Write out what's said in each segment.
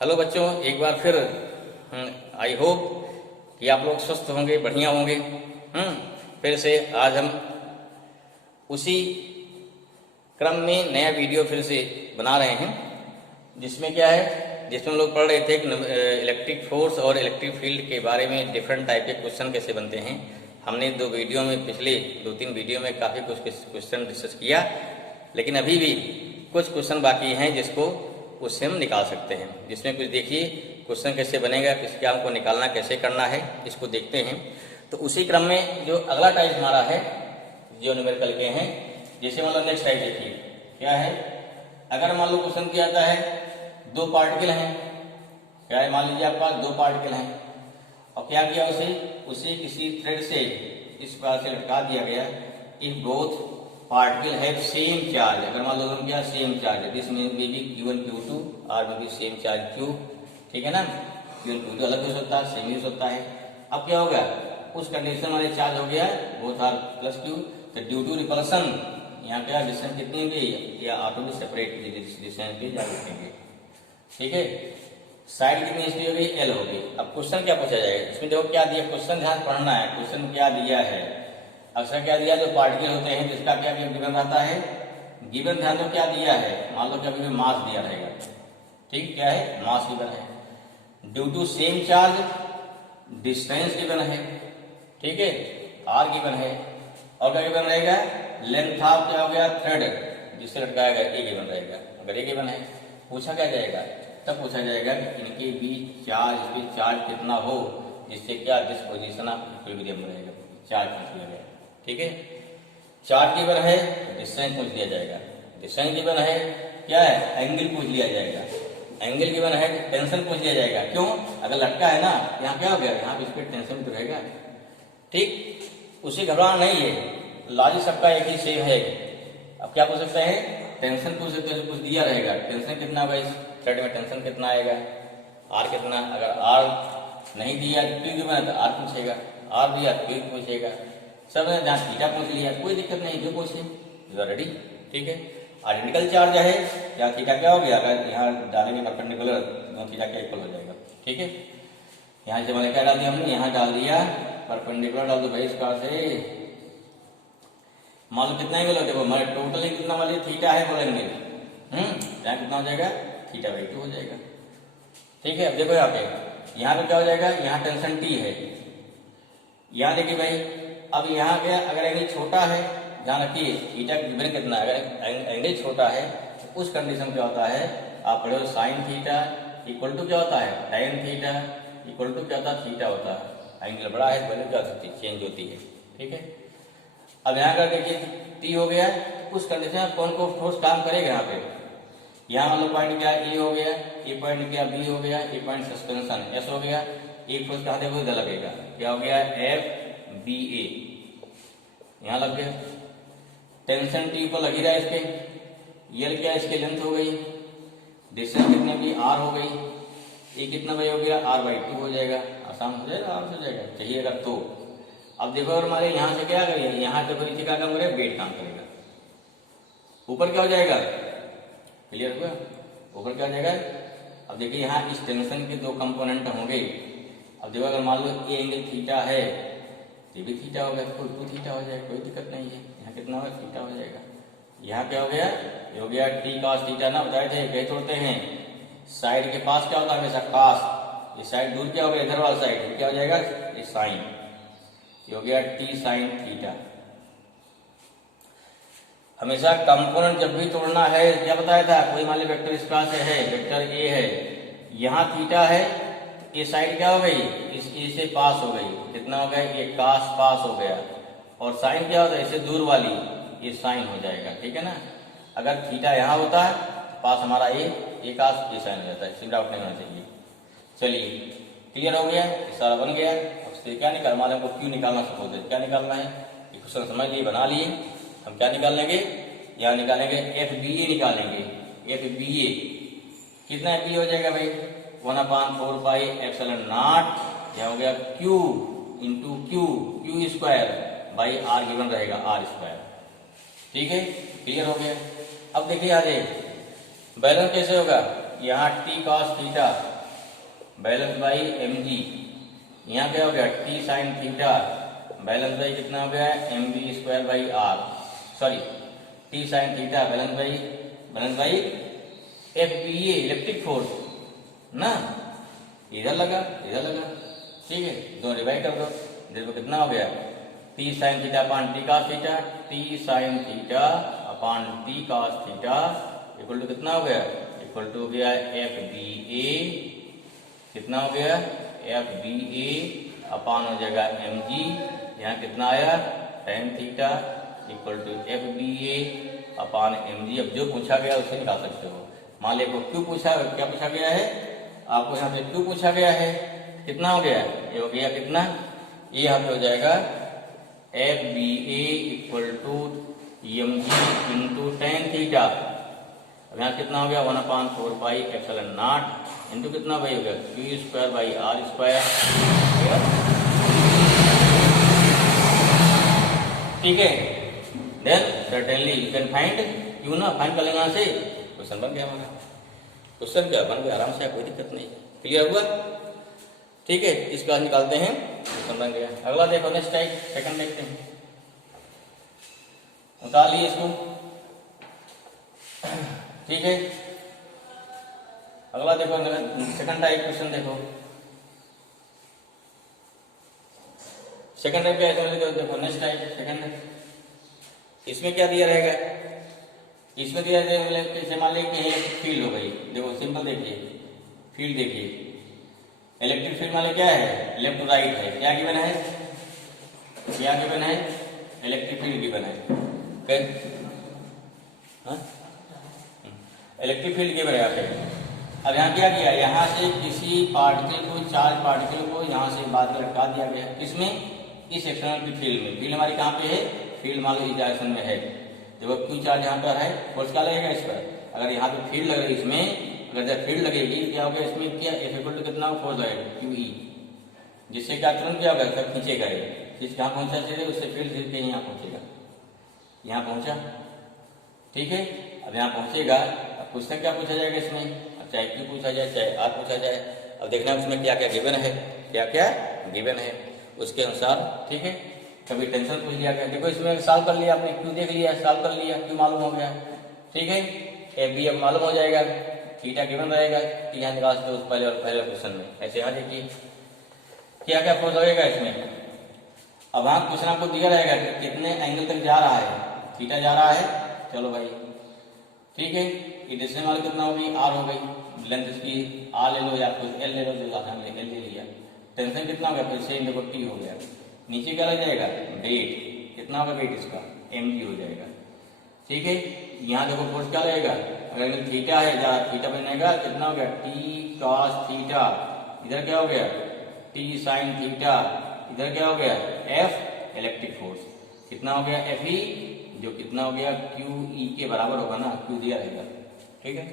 Hello बच्चों, एक बार फिर आई होप कि आप लोग स्वस्थ होंगे, बढ़िया होंगे। फिर से आज हम उसी क्रम में नया वीडियो फिर से बना रहे हैं, जिसमें क्या है, जिसमें हम लोग पढ़ रहे थे इलेक्ट्रिक फोर्स और इलेक्ट्रिक फील्ड के बारे में डिफरेंट टाइप के क्वेश्चन कैसे बनते हैं। हमने पिछले 2-3 वीडियो में काफ़ी कुछ क्वेश्चन डिस्कस किया, लेकिन अभी भी कुछ क्वेश्चन बाकी हैं जिसको उससे हम निकाल सकते हैं। जिसमें कुछ देखिए क्वेश्चन कैसे बनेगा, किसके हमको निकालना कैसे करना है, इसको देखते हैं। तो उसी क्रम में जो अगला टाइप हमारा है, जो न्यूमेरिकल के हैं, जैसे मान लो नेक्स्ट टाइप देखिए क्या है। अगर मान लो क्वेश्चन क्या आता है, 2 पार्टिकल हैं, क्या है, मान लीजिए आपके पास 2 पार्टिकल हैं और क्या किया, उसे किसी थ्रेड से इस प्रकार से लटका दिया गया। If both particle have same charge, अगर मान लो दोनों क्या सेम चार्ज है, this mean may be Q1 Q2 और may be same charge Q, ठीक है ना। Q1 Q2 अलग हो सकता है, सेम यूज होता है। अब क्या होगा, उस कंडीशन वाले चार्ज हो गया बोथ आर प्लस Q, तो ड्यू टू रिपल्सन यहाँ क्या डिस्टेंस कितनी होगी, या ऑटोमेटिक सेपरेट डिस्टेंस भी जान रखेंगे, ठीक है। साइड कितनी इसकी होगी, L होगी। अब क्वेश्चन क्या पूछा जाएगा, इसमें देखो क्या दिया, क्वेश्चन ध्यान पढ़ना है। क्वेश्चन क्या दिया है, अक्सर क्या दिया, जो पार्टिकल होते हैं जिसका क्या गिवन रहता है, गिवन ध्यान दो क्या दिया है, मान लो क्या मास दिया रहेगा, ठीक, क्या है, मास गिवन है। Due to same charge distance given है, ठीक है, R गिवन है। और क्या गिवन रहेगा, लेंथ ऑफ क्या हो गया थ्रेड जिससे लटकाया गया, A गिवन रहेगा। अगर A गिवन है, पूछा क्या जाएगा, तब पूछा जाएगा कि इनके बीच चार्ज कितना हो, जिससे क्या डिस्पोजिशन ऑफ इक्विलिब्रियम रहेगा, चार्ज पूछ लिया गया, ठीक है। चार्ज गिवन है तो डिस्टेंस पूछ लिया जाएगा, डिस्टेंस गिवन है क्या है, एंगल पूछ लिया जाएगा, एंगल गिवन है टेंशन पूछ लिया जाएगा। क्यों, अगर लटका है ना, यहाँ क्या हो गया, यहाँ इस पर टेंशन तो रहेगा, ठीक। उसे घबराना नहीं है, लॉजिक सबका एक ही सेम है। अब क्या पूछ सकते हैं, टेंशन पूछ सकते हैं, कुछ दिया रहेगा, टेंशन कितना होगा, इस थ्रेड में टेंशन कितना आएगा, R कितना। अगर R नहीं दिया, Q गिवन है तो R पूछेगा, R दिया Q पूछेगा। सब ने जहाँ थीटा पूछ लिया, कोई दिक्कत नहीं, जो पूछे यू आर रेडी, ठीक है। आइडेंटिकल चार्ज है, यहाँ थीटा क्या हो गया, अगर यहाँ डालेंगे परपेंडिकुलर, दोनों थीटा क्या इक्वल हो जाएगा, ठीक है। यहाँ से मैंने क्या डाल दिया, हमने यहाँ डाल दिया परपेंडिकुलर, डाल दो भाई इस प्रकार से। मान लो कितना ही बोला, देखो हमारे टोटल कितना वाले थीटा है बोलेंगे, यहाँ कितना हो जाएगा, थीटा बाई 2 हो जाएगा, ठीक है। अब देखो यहाँ पे क्या हो जाएगा, यहाँ टेंशन T है, यहाँ देखिए भाई। अब यहाँ गया, अगर एंगल छोटा है, ध्यान रखिए थीटा गिवन कितना है, अगर एंगल छोटा है तो उस कंडीशन क्या होता है, आप पढ़ो साइन थीटा इक्वल टू क्या होता है, tan थीटा इक्वल टू क्या होता है, थीटा होता है। एंगल बड़ा है तो वैल्यू क्या होती है, चेंज होती है, ठीक है। अब यहाँ का देखिए T हो गया, उस कंडीशन में कौन को फोर्स काम करेगा यहाँ पे, यहाँ मतलब पॉइंट क्या E हो गया, ए पॉइंट क्या B हो गया, ए पॉइंट सस्पेंशन S हो गया, एक फोर्स कहाँ देखो इधर लगेगा, क्या हो गया FBA, यहाँ लग गया। टेंशन T पर लगी रहा है इसके, L क्या इसकी लेंथ हो गई, डिस्टेंस कितने भी R हो गई, A कितना भाई हो गया, R/2 हो जाएगा, आसान हो जाएगा, आराम से हो जाएगा, चाहिए अगर तो। अब देखो अगर हमारे यहाँ से क्या करेगा, यहाँ से नीचे क्या काम करेगा, वेट काम करेगा, ऊपर क्या हो जाएगा, क्लियर हुआ, ऊपर क्या हो जाएगा। अब देखिए यहाँ इस टेंशन के 2 कंपोनेंट होंगे। अब देखो अगर मान लो ए एंगल थीटा है, ये भी थीटा होगा, कोई 2 थीटा हो जाएगा, कोई दिक्कत नहीं है। यहाँ कितना होगा, थीटा हो जाएगा। यहाँ क्या हो गया, ये हो गया T cos थीटा ना, बताए थे कह छोड़ते हैं, साइड के पास क्या होता है हमेशा cos, ये साइड दूर क्या हो गया, इधर वाला साइड क्या हो जाएगा, ये साइन, ये हो गया T sin थीटा। हमेशा कंपोनेंट जब भी तोड़ना है, क्या बताया था, कोई मान ली वेक्टर इस प्रकार से है, वेक्टर A है, यहाँ थीटा है, ये साइड क्या हो गई, इस ए से पास हो गई, कितना हो गया, ये कास पास हो गया, और साइन क्या होता है, इससे दूर वाली, ये साइन हो जाएगा, ठीक है ना। अगर थीटा यहाँ होता है, पास हमारा ए कास, ये साइन हो जाता है, इससे डाउट नहीं होना चाहिए। चलिए क्लियर हो गया, सारा बन गया। अब से क्या निकाल, मान हमको क्यू निकालना सपोज है, क्या निकालना है, ये क्वेश्चन समझ लिए, बना लिए। हम क्या निकाल लेंगे, यहाँ निकालेंगे FBA निकालेंगे, FBA कितना FBA हो जाएगा भाई, 1/4 पाई एप्सिलॉन नॉट, यह हो गया Q into Q square by R given रहेगा, R स्क्वायर, ठीक है, क्लियर हो गया। अब देखिए यहाँ बैलेंस कैसे होगा, यहाँ T cos theta balance by M G. यहाँ क्या हो गया T sine theta balance by कितना हो गया M B square by R, sorry T sine theta balance by F B A electric force ना, इधर लगा ठीक है, दो डिवाइड कर दो, देखो कितना हो गया T sine theta upon T cos theta, T sine theta upon T cos theta equal to कितना हो गया, इक्वल टू हो गया एफ बी ए, कितना हो गया एफ बी ए अपान हो जाएगा एम जी, यहाँ कितना आया tan theta equal to F B A upon M G. अब जो पूछा गया उसे निकाल सकते हो। मान लिया को क्यों पूछा, क्या पूछा गया है आपको, यहाँ पे क्यों पूछा गया है, कितना हो गया, ये हो गया कितना, ये यहाँ पे हो जाएगा F B A equal to M G into tan theta. अब यहाँ कितना हो गया 1/4 पाई एप्सिलॉन नॉट इंटू कितना भाई हो गया Q square by R square, ठीक है। Then certainly you can find, क्यों ना फाइंड कर लेंगे यहाँ से, क्वेश्चन बन गया हमारा, क्वेश्चन क्या बन गया आराम से, कोई दिक्कत नहीं, क्लियर हुआ, ठीक है। इसका निकालते हैं, क्वेश्चन बन गया। अगला देखो नेक्स्ट टाइप, सेकंड देखते हैं, उतार लिए इसको, ठीक है। अगला देखो सेकंड टाइप क्वेश्चन, देखो सेकंड टाइप क्या है, देखो नेक्स्ट टाइप सेकंड, इसमें क्या दिया रहेगा, इसमें दिया जाएगा जैसे मान लीजिए कहीं इलेक्ट्रिक फील्ड हो गई, देखो सिंपल देखिए फील्ड देखिए, इलेक्ट्रिक फील्ड मान लीजिए क्या है लेफ्ट टू राइट है, क्या गिवन है, क्या गिवन है इलेक्ट्रिक फील्ड गिवन है, इलेक्ट्रिक फील्ड गिवन है यहाँ पे। अब यहाँ क्या किया, यहाँ से किसी पार्टिकल को, चार्ज पार्टिकल को यहाँ से बाहर लटका दिया गया, किसमें, इस एक्सटर्नल की फील्ड में। फील्ड हमारी कहाँ पे है, फील्ड मान लो इस डायरेक्शन में है, देखो क्यू चार्ज यहाँ पर है, फोर्स क्या लगेगा इस पर, अगर यहाँ पे फील्ड लग रही है इसमें, अगर जब फील्ड लगेगी क्या होगा इसमें, क्या एफ इक्वल टू कितना फोर्स लगेगा क्यू ई, जिससे क्या तुरंत क्या होगा सब खींचेगा, जिस कहाँ पहुंचा चाहिए उससे फील्ड खींच के यहाँ पहुंचेगा, यहाँ पहुंचा, ठीक है। अब यहाँ पहुंचेगा, अब क्वेश्चन क्या पूछा जाएगा इसमें, अब चाहे क्यू पूछा जाए चाहे आर पूछा जाए, अब देखना उसमें क्या क्या गिवन है, क्या क्या गिवन है उसके अनुसार, ठीक है। कभी टेंशन पूछ लिया गया, देखो इसमें सॉल्व कर लिया आपने, क्यू देख लिया, सॉल्व कर लिया, क्यू मालूम हो गया, ठीक है। ए बी अब मालूम हो जाएगा, थीटा गिवन रहेगा, यहाँ निकाल सकते हो पहले क्वेश्चन में। ऐसे यहाँ देखिए क्या क्या फोर्स लगेगा इसमें, अब हाँ क्वेश्चन आपको दिया रहेगा कि कितने एंगल तक जा रहा है, थीटा जा रहा है, चलो भाई ठीक है। ये डिस्टेंस वाले कितना होगी, आर हो गई, लेंथ इसकी आर ले लो या फिर एल ले लो, जो आसान एल ले लिया, टेंशन कितना होगा, फिर से देखो टी हो गया, नीचे क्या लग जाएगा वेट, कितना होगा वेट इसका एम जी हो जाएगा, ठीक है। यहाँ देखो फोर्स क्या लगेगा, अगर थीटा है जहाँ थीटा बनेगा कितना हो गया टी कॉस थीटा, इधर क्या हो गया टी साइन थीटा, इधर क्या हो गया एफ इलेक्ट्रिक फोर्स, कितना हो गया एफ ई, जो कितना हो गया क्यू ई के बराबर होगा ना, क्यू दिया रहेगा, ठीक है।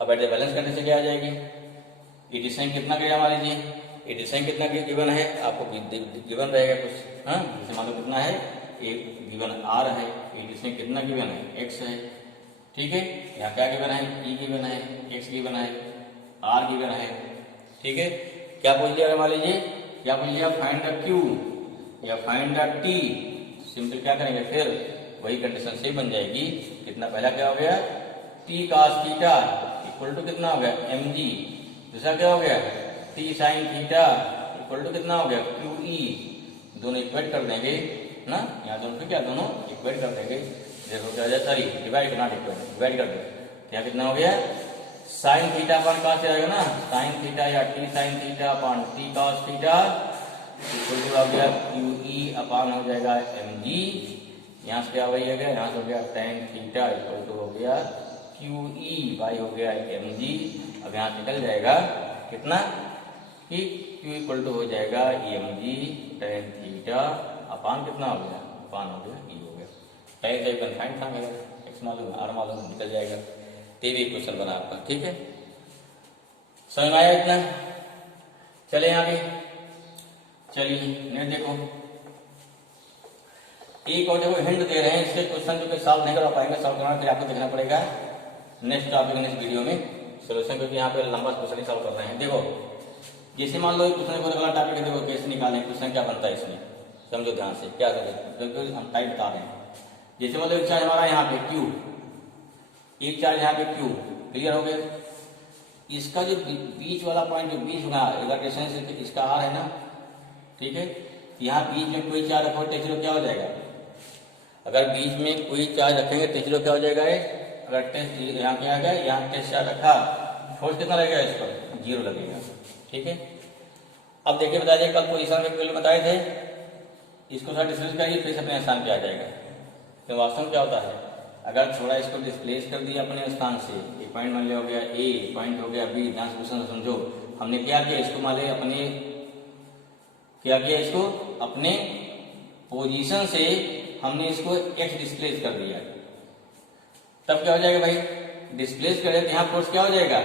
अब ऐसे बैलेंस करने से क्या आ जाएगी, ई साइन कितना गया मान लीजिए, ई साइन कितना गिवन है आपको गिवन रहेगा कुछ, हाँ जैसे मान लो कितना है एक गिवन आर है, ई साइन कितना गिवन है एक्स है, ठीक है। यहाँ क्या गिवन है, ई गिवन है, एक्स गिवन है, आर गिवन है, ठीक है। क्या पूछ लिया मान लीजिए, क्या पूछ लिया फाइंड द क्यू या फाइंड द टी, सिंपल क्या करेंगे फिर वही कंडीशन से बन जाएगी, कितना पहला क्या हो गया T cos theta equal to कितना हो गया एम जी, दूसरा क्या हो गया T sine theta equal to कितना हो गया क्यू ई, दोनों इक्वेट कर देंगे ना, यहाँ दोनों फिर क्या दोनों इक्वेट कर देंगे, देखो क्या हो sorry divide not equate, divide कर दो, क्या कितना हो गया साइन थीटा अपॉन कॉस आएगा ना, साइन थीटा या T sine theta upon T cos theta equal to हो गया क्यू ई अपॉन हो जाएगा एम जी, यहाँ से क्या वही हो गया, यहाँ से हो गया टेन थीटा इक्वल टू हो गया क्यू ई बाई हो गया एम जी। अब यहाँ निकल जाएगा कितना कि क्यू इक्वल टू हो जाएगा M G tan theta upon कितना हो गया, अपॉन हो गया ई हो गया, टेन से कन्फाइंड था मेरा, एक्स मालूम आर मालूम निकल जाएगा, तेरी क्वेश्चन बना आपका, ठीक है। समझ में आया इतना, चले आगे, चलिए नेक्स्ट देखो, एक और देखो हिंट दे रहे हैं, इसके क्वेश्चन जो सॉल्व नहीं कर पाएंगे, सॉल्व करना फिर आपको देखना पड़ेगा नेक्स्ट टॉपिक नेक्स्ट वीडियो में, सोल्यूशन, क्योंकि यहाँ पे लंबा क्वेश्चन सॉल्व कर रहे हैं। देखो जैसे मान लो क्वेश्चन को अगला टॉपिक है, देखो कैसे निकालें क्वेश्चन, क्या बनता है इसमें, समझो ध्यान से क्या करें, हम टाइप बता रहे हैं। जैसे मतलब एक चार्ज हमारा यहाँ पे क्यू, एक चार्ज यहाँ पे क्यू, क्लियर हो गया। इसका जो बीच वाला पॉइंट जो बीच होगा अगर डिस्टेंस इसका आर है ना, ठीक है, यहाँ बीच में कोई चार्ज रखो टेस्ट जीरो क्या हो जाएगा, अगर बीच में कोई चार्ज रखेंगे टेस्ट जीरो क्या हो जाएगा, अगर टेस्ट यहाँ क्या आ गया, यहाँ टेस्ट चार्ज रखा, फोर्स कितना लगेगा इस पर, जीरो लगेगा, ठीक है। अब देखिए बताया जाए कल पोजीशन के पहले बताए थे, इसको थोड़ा डिस्प्लेस करिए फिर से अपने स्थान पे आ जाएगा। तो वास्तव में क्या होता है, अगर थोड़ा इसको डिस्प्लेस कर दिया अपने स्थान से, एक पॉइंट मान लिया हो गया ए, पॉइंट हो गया बी, ध्यान से क्वेश्चन समझो, हमने क्या किया इसको मान लिया अपने, क्या किया इसको अपने पोजीशन से हमने इसको एक्स डिस्प्लेस कर दिया, तब क्या हो जाएगा भाई, डिस्प्लेस करें तो यहाँ फोर्स क्या हो जाएगा,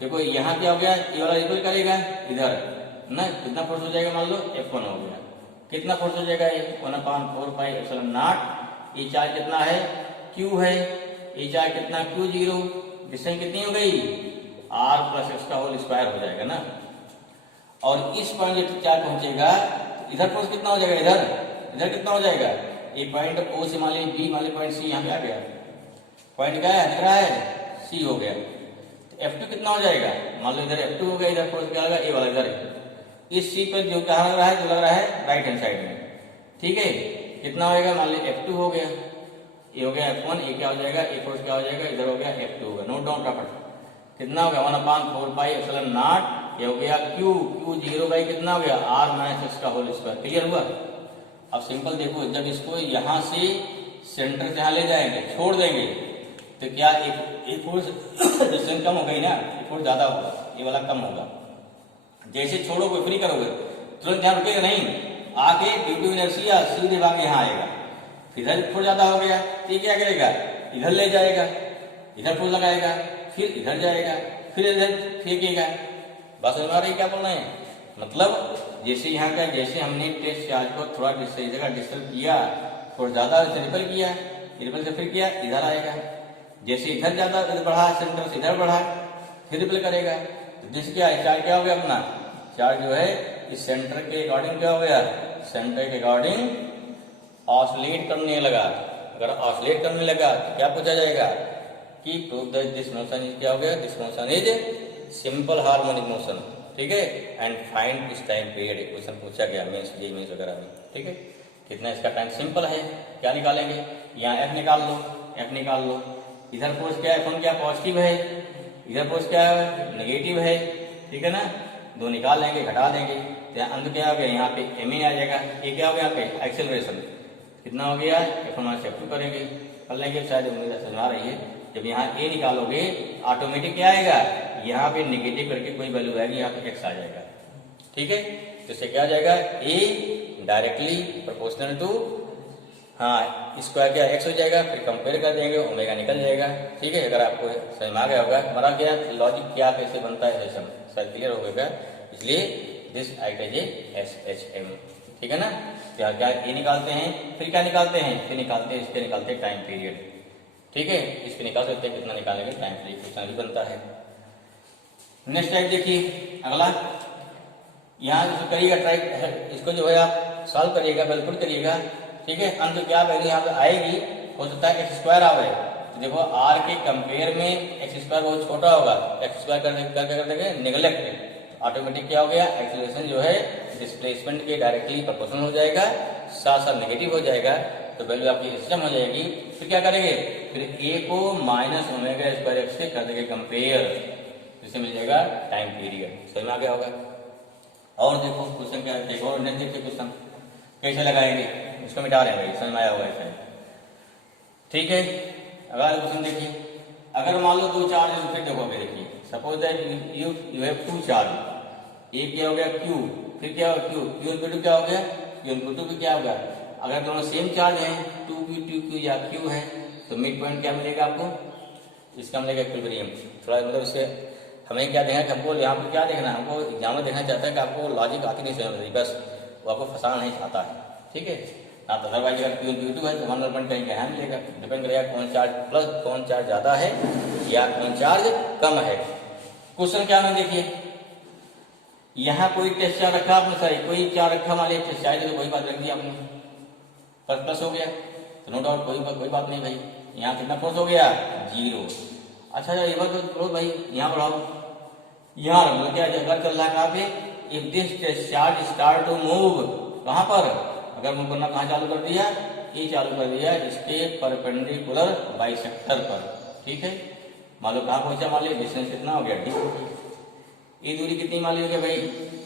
देखो यहाँ क्या हो गया, ये वाला रिपल करेगा इधर ना, कितना फोर्स हो जाएगा, मान लो F1 हो गया, कितना फोर्स हो जाएगा, 1/4πε0। ये चार्ज कितना है, Q है, ये चार्ज कितना Q0, डिस्टेंस कितनी हो गई, R + x का होल स्क्वायर हो जाएगा ना। और इस पॉइंट जब चार्ज पहुंचेगा तो इधर फोर्स कितना हो जाएगा, इधर कितना हो जाएगा, ये पॉइंट O से मान लीजिए B, मान लीजिए पॉइंट C यहाँ पे आ गया, पॉइंट क्या है, दिख रहा है C हो गया, तो F2 कितना हो जाएगा, मान लो इधर F2 हो गया, इधर फोर्स क्या होगा, ए वाला इधर, इस C पर जो कहाँ लग रहा है, जो लग रहा है राइट हैंड साइड में, ठीक है, कितना होगा, मान लो F2 हो गया, ये हो गया F1, ये क्या हो जाएगा, ये फोर्स क्या हो जाएगा, इधर हो गया F2 होगा, नोट डाउन फटाफट, कितना हो गया 1/4πε0, ये हो गया Q0 बाई कितना हो गया, R - x का होल स्क्वायर, क्लियर हुआ। अब सिंपल देखो, जब इसको यहाँ से सेंटर से यहाँ ले जाएंगे, छोड़ देंगे, तो क्या एक फोर्स डिस्टेंस कम हो गई ना, ये फोर्स ज्यादा होगा, ये वाला कम होगा। जैसे छोड़ोगे फ्री करोगे तुरंत यहाँ रुकेगा नहीं, आके ड्यू टू इनर्शिया सीधे भाग यहाँ आएगा, इधर फोर्स ज्यादा हो गया, ये क्या करेगा, इधर ले जाएगा, इधर फोर्स लगाएगा, फिर इधर जाएगा, फिर इधर फेंकेगा। बस समझ आ रही क्या बोल रहे हैं, मतलब जैसे यहाँ का, जैसे हमने टेस्ट चार्ज को थोड़ा जगह डिस्टर्ब किया, फोर्स ज्यादा रिपल किया, रिपल से फिर किया, इधर आएगा, जैसे इधर ज्यादा बढ़ा, सेंटर से इधर बढ़ा, फिर रिपल करेगा, तो जिस क्या है, चार्ज क्या हो गया अपना, चार्ज जो है इस सेंटर के अकॉर्डिंग क्या हो गया, सेंटर के अकॉर्डिंग ऑसिलेट करने लगा। अगर ऑसिलेट करने लगा तो क्या पूछा जाएगा कि prove that this motion is, क्या हो गया, this motion is simple harmonic motion, ठीक है, एंड फाइंड इस टाइम पीरियड, क्वेश्चन पूछा गया मेंस जेईई वगैरह में, ठीक है, कितना इसका टाइम, सिंपल है, क्या निकालेंगे, यहाँ F निकाल लो, F निकाल लो, इधर फोर्स क्या है, F1 क्या पॉजिटिव है, इधर फोर्स क्या है, नेगेटिव है, ठीक है ना, दो निकाल लेंगे, घटा देंगे, तो अंत क्या हो गया, यहाँ पे ma आ जाएगा, ये क्या हो गया, यहाँ पे एक्सेलरेशन कितना हो गया, F1 से F2 करेंगे, कर लेंगे, शायद उम्मीद समझ आ रही है। जब यहाँ a निकालोगे ऑटोमेटिक क्या आएगा, यहाँ पे निगेटिव करके कोई वैल्यू आएगी, यहाँ पे x आ जाएगा, ठीक है, तो इससे क्या आ जाएगा, a डायरेक्टली प्रोपोर्शनल टू, हाँ स्क्वायर क्या x हो जाएगा, फिर कंपेयर कर देंगे, ओमेगा निकल जाएगा, ठीक है। अगर आपको समझ में आ गया होगा हमारा क्या लॉजिक क्या कैसे बनता है, शायद क्लियर हो गया, इसलिए दिस आइटेज SHM, ठीक है ना। क्या क्या ये निकालते हैं, फिर क्या निकालते हैं, फिर निकालते हैं इसके, निकालते हैं टाइम पीरियड, ठीक है, इसके निकाल सकते हैं, कितना निकालेंगे टाइम पीरियड, क्वेश्चन भी बनता है। नेक्स्ट टाइप देखिए अगला, यहाँ जो करिएगा ट्राई, इसको जो है आप सॉल्व करिएगा, बिल्कुल करिएगा, ठीक है। अंत क्या वैल्यू यहाँ पे आएगी, हो सकता है x² आवे, तो देखो r के कंपेयर में x² बहुत छोटा होगा, x² कर देंगे नेग्लेक्ट, ऑटोमेटिक क्या हो गया, एक्सेलरेशन जो है डिस्प्लेसमेंट के डायरेक्टली प्रोपोर्शनल हो जाएगा, साथ साथ नेगेटिव हो जाएगा, तो वैल्यू आपकी सिस्टम हो जाएगी। फिर क्या करेंगे, फिर a को -ω² से कर देंगे कंपेयर, इससे मिल जाएगा टाइम पीरियड, समझ में आ गया होगा। और देखो क्वेश्चन क्या है, देखो नेक्स्ट देखिए क्वेश्चन कैसे लगाएंगे, इसको मिटा रहे हैं, समझ में आया होगा ऐसा, ठीक है। अगला क्वेश्चन देखिए, अगर मान लो दो चार्ज है, फिर देखो देखिए, suppose that you have two charge, एक क्या हो गया Q, फिर क्या होगा Q क्या हो गया, Q भी क्या होगा, अगर दोनों सेम चार्ज हैं 2Q या Q है, तो मिड पॉइंट क्या मिलेगा आपको, इसका मिलेगा इक्विलिब्रियम। थोड़ा मतलब इससे हमें क्या देखना है, हमको यहाँ पे क्या देखना है, हमको एग्जाम में देखना चाहता है कि आपको लॉजिक आती नहीं समझ रही, बस वो आपको फंसाना नहीं चाहता है, ठीक है ना। तो अदरवाइज अगर Q है तो 1 पॉइंट कहीं यहाँ मिलेगा, डिपेंड करेगा कौन चार्ज प्लस, कौन चार्ज ज़्यादा है या कौन चार्ज कम है, क्वेश्चन क्या है देखिए, यहाँ कोई टेस्ट चार्ज रखा आपने, सॉरी कोई चार्ज रखा, मान लीजिए टेस्ट चार्ज तो वही बात रख दी आपने, पर प्लस हो गया तो नो डाउट कोई बात नहीं भाई। यहाँ कितना फोर्स हो गया 0। अच्छा ये बात तो भाई यहाँ बढ़ाओ, यहाँ रख लो क्या वर्क चल रहा है कहाँ पे, if this test charge start to move, कहाँ पर, अगर मूव करना कहाँ चालू कर दिया, ये चालू कर दिया इसके परपेंडिकुलर बाइसेक्टर पर, ठीक है। मान लो कहाँ पहुंचा, मान लो डिस्टेंस कितना हो गया d, ये दूरी कितनी मान लीजिए भाई,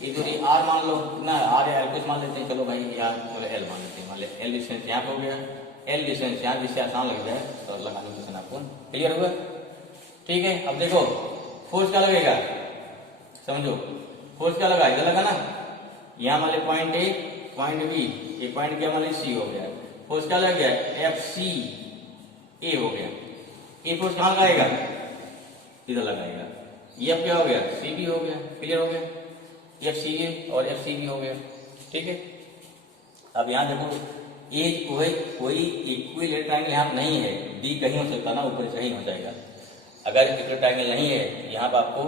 ये दूरी r मान लो, कितना r या l कुछ मान लेते हैं, चलो भाई यहाँ चलो l मान लेते हैं, मान ले l डिस्टेंस यहाँ पे हो गया, l डिस्टेंस यहाँ, जिससे आसान लग जाए तो लगाने क्वेश्चन आपको क्लियर होगा, ठीक है। अब देखो फोर्स क्या लगेगा, समझो फोर्स क्या लगा, इधर लगा ना, यहाँ मान ली पॉइंट ए पॉइंट बी, ये पॉइंट क्या मान ली सी हो गया, फोर्स क्या लग गया एफ सी ए हो गया, ये फोर्स कहाँ लगाएगा, इधर लगाएगा, ये अब क्या हो गया सी बी हो गया, क्लियर हो गया, एफ सी ए और एफ सी बी हो गया, ठीक है। अब यहाँ देखो ये कोई इक्विलेटरल ट्रायंगल यहाँ नहीं है, डी कहीं हो सकता ना, ऊपर कहीं हो जाएगा, अगर इक्विलेटरल ट्रायंगल नहीं है यहाँ पर आपको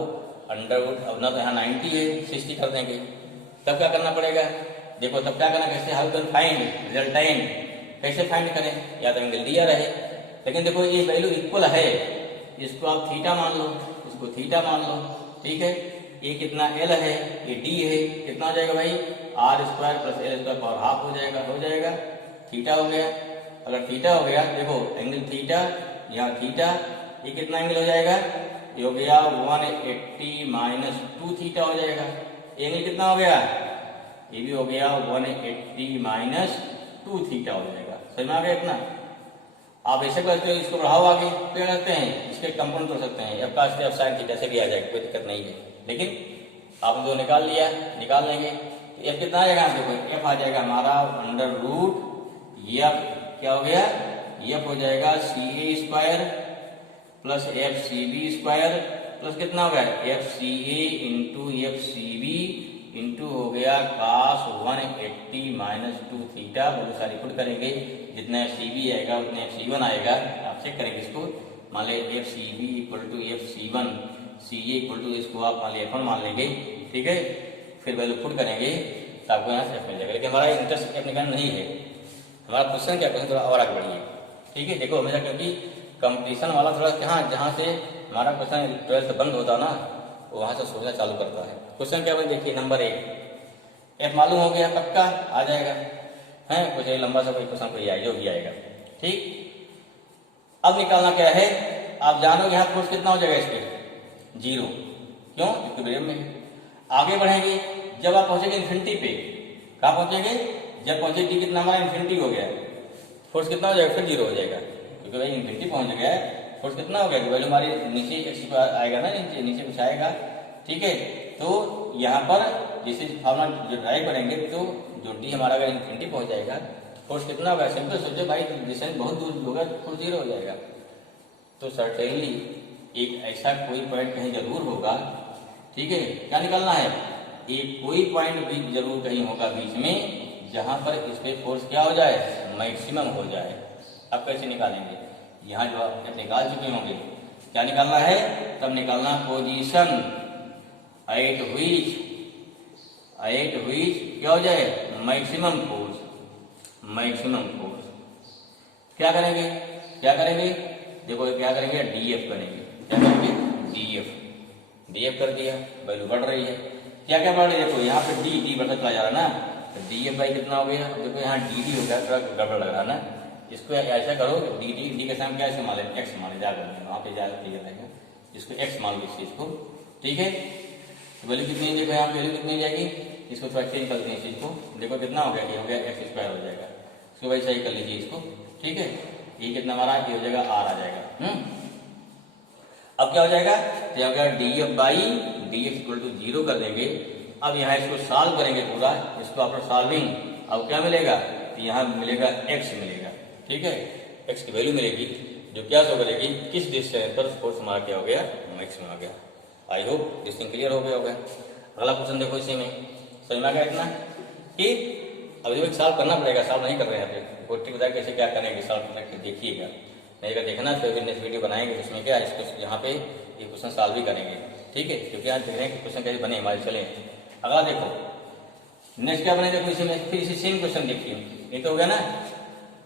अंडरवुड, अब ना तो यहाँ 90 है 60 कर देंगे, तब क्या करना पड़ेगा, देखो तब क्या करना, कैसे हाउ कैन फाइंड रिजल्टेंट, कैसे फाइंड करें, या तो एंगल दिया रहे, लेकिन देखो ये वैल्यू इक्वल है, इसको आप थीटा मान लो, इसको थीटा मान लो, ठीक है। ये कितना एल है, ये डी है, कितना हो जाएगा भाई R square plus L square power half हो जाएगा, थीटा हो गया। अगर थीटा हो गया देखो एंगल थीटा, यहाँ थीटा, ये कितना एंगल हो जाएगा, ये हो गया 180 माइनस 2 थीटा हो जाएगा, एंगल कितना हो गया, ये भी हो गया 180 माइनस 2 थीटा हो जाएगा, समझ में आ गया इतना। आप ऐसे करते हो, इसको बढ़ाओ आगे, क्या करते हैं इसके कंपाउंड कर सकते हैं, एफ का एफ साइन थीटा से भी आ जाएगा, कोई दिक्कत नहीं है, लेकिन आपने जो निकाल लिया निकाल लेंगे, तो एफ कितना आ जाएगा, देखो एफ आ जाएगा हमारा अंडर रूट एफ, क्या हो गया एफ हो जाएगा C A square plus F C B square plus कितना हो गया F C A into F C B into हो गया cos 180 माइनस 2 थीटा, बहुत सारी पुट करेंगे, जितना एफ सी बी आएगा उतना एफ सी वन आएगा, आप चेक करेंगे इसको, मान ले F C B equal to F C one, C A equal to इसको आप मान ले एफ वन मान लेंगे, ठीक है, फिर वैल्यू पुट करेंगे तो आपको यहाँ से एफ मिल जाएगा, लेकिन हमारा इंटरेस्ट एफ निकालना नहीं है, हमारा क्वेश्चन क्या, क्वेश्चन थोड़ा और आगे बढ़िए, ठीक है। देखो हमेशा क्योंकि कंपटीशन वाला थोड़ा कहाँ, जहाँ से हमारा क्वेश्चन 12th बंद होता ना, वहां से सोचना चालू करता है। क्वेश्चन क्या बने देखिए, नंबर 1, एफ मालूम हो गया, पक्का आ जाएगा, है कुछ लंबा सा कोई क्वेश्चन कोई आएगा, जो भी आएगा, ठीक। अब निकालना क्या है, आप जानो यहाँ फोर्स कितना हो जाएगा इस पे 0, क्यों, इक्विलिब्रियम में। आगे बढ़ेंगे, जब आप पहुंचेंगे इन्फिनिटी पे, कहाँ पहुंचेंगे, जब पहुंचे टी कितना हमारा इन्फिनिटी हो गया, फोर्स कितना हो जाएगा, फिर 0 हो जाएगा, क्योंकि भाई इन्फिनिटी पहुंच गया है, फोर्स कितना हो गया, वैल्यू हमारी नीचे एक्स पर आएगा ना, नीचे कुछ आएगा, ठीक है। तो यहाँ पर जैसे फॉर्मूला जो ड्राइव करेंगे तो जो डी हमारा अगर इन्फिनिटी पहुंच जाएगा, फोर्स कितना होगा, सिंपल सोचो भाई, डिस्टेंस बहुत दूर होगा, फोर्स 0 हो जाएगा। तो सर्टेनली एक ऐसा कोई पॉइंट कहीं जरूर होगा, ठीक है, क्या निकालना है, एक कोई पॉइंट भी जरूर कहीं होगा बीच में, जहां पर इस पे फोर्स क्या हो जाए, मैक्सिमम हो जाए। अब कैसे निकालेंगे, यहाँ जो आप निकाल चुके होंगे, क्या निकालना है, तब निकालना पोजीशन एट व्हिच क्या हो जाए, मैक्सिमम फोर्स, मैक्सिमम फोर्स। क्या करेंगे, देखो क्या करेंगे, डीएफ करेंगे, क्या करेंगे, डीएफ कर दिया, वैल्यू बढ़ रही है, क्या क्या बढ़ रही है, देखो यहाँ पे डी बढ़ता चला जा रहा है ना, तो डीएफ बाई कितना हो गया, देखो यहाँ डी हो गया, थोड़ा गड़बड़ लग रहा है ना, इसको ऐसा करो डी के साथ क्या ऐसे मान लेते, एक्स मान ले, जाकर वहाँ पे जाकर क्लियर रहेगा, इसको एक्स मान लो इस चीज को, ठीक है। तो वैल्यू कितनी, देखो यहाँ वैल्यू कितनी जाएगी, इसको थोड़ा चेंज कर दें इस चीज को, देखो कितना हो गया, ये हो गया एक्स स्क्वायर हो जाएगा, इसको भाई सही कर लीजिए इसको, ठीक है। ये कितना हमारा, ये हो जाएगा आर आ जाएगा, अब क्या हो जाएगा, तो हो गया DF by DX equal to 0 कर देंगे। अब यहाँ इसको सॉल्व करेंगे पूरा, इसको आफ्टर सॉल्विंग अब क्या मिलेगा, तो यहाँ मिलेगा एक्स मिलेगा, ठीक है, एक्स की वैल्यू मिलेगी जो क्या शो करेगी, किस डिस्टेंस पर फोर्स हमारा क्या हो गया, मैक्सिमम आ गया। I hope this thing clear हो गया होगा। अगला क्वेश्चन देखो, इसी में समझ में आ गया इतना कि अब जो सॉल्व करना पड़ेगा, सॉल्व नहीं कर रहे हैं यहाँ पे, फोर्टी बताया कैसे क्या करेंगे, सॉल्व करके देखिएगा, नहीं अगर देखना तो फिर नेक्स्ट वीडियो बनाएंगे, उसमें क्या इसको यहाँ पे ये क्वेश्चन सॉल्व भी करेंगे। ठीक है, क्योंकि आज देख रहे हैं कि क्वेश्चन कैसे बने हमारे। चले अगला देखो, नेक्स्ट क्या बने, देखो इसी में फिर इसी सेम क्वेश्चन देखिए, ये तो हो गया ना,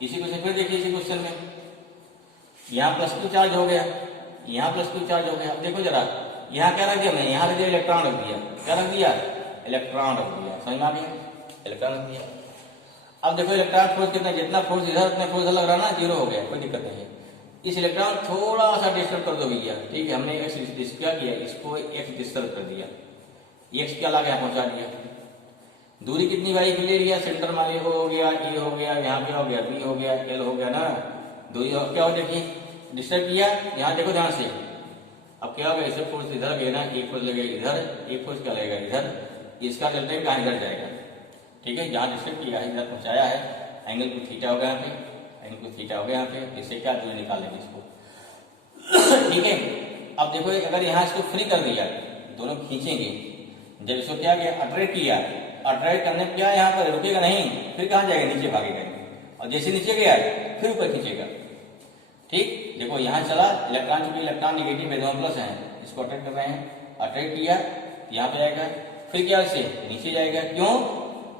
इसी क्वेश्चन फिर देखिए, इसी क्वेश्चन में यहाँ +2 चार्ज हो गया, यहाँ +2 चार्ज हो गया। अब देखो जरा, यहाँ क्या रख दिया मैंने, यहाँ रख दिया इलेक्ट्रॉन रख दिया, क्या रख दिया, इलेक्ट्रॉन रख दिया, समझ में आ गया, इलेक्ट्रॉन रख दिया। अब देखो इलेक्ट्रॉन फोर्स कितना, जितना फोर्स इधर उतना फोर्स लग रहा ना, 0 हो गया, कोई दिक्कत नहीं है। इस इलेक्ट्रॉन थोड़ा सा डिस्टर्ब कर दो भैया, ठीक है, हमने x क्या किया, इसको x डिस्टर्ब कर दिया, x क्या ला गया, पहुंचा दिया। दूरी कितनी भाई ले लिया, सेंटर माने O हो गया, E हो गया, यहाँ पे हो गया B हो गया, L हो गया ना, दूरी क्या हो, देखिए डिस्टर्ब किया, यहाँ देखो ध्यान से। अब क्या होगा, इसे फोर्स इधर गए ना, एक फोर्स लगेगा इधर, एक फोर्स क्या लगेगा इधर, इसका रिजल्टेंट कहाँ इधर जाएगा, ठीक है, जहाँ डिस्टर्ब किया है इधर पहुंचाया है, एंगल को थीटा हो गया यहाँ पे, एंगल को थीटा हो गया यहाँ पे, इससे क्या दूरी निकालेंगे इसको, ठीक है। अब देखो अगर यहाँ इसको फ्री कर दिया, दोनों खींचेंगे, जब इसको क्या किया, अट्रैक्ट किया, अट्रैक्ट करने क्या यहाँ पर रुकेगा नहीं, फिर कहाँ जाएगा, नीचे भागेगा, और जैसे नीचे गया फिर ऊपर खींचेगा, ठीक। देखो यहाँ चला इलेक्ट्रॉन, चूंकि इलेक्ट्रॉन निगेटिव है, दोनों प्लस हैं, इसको अट्रैक्ट कर रहे हैं, अट्रैक्ट किया यहाँ पे जाएगा, फिर क्या से नीचे जाएगा, क्यों,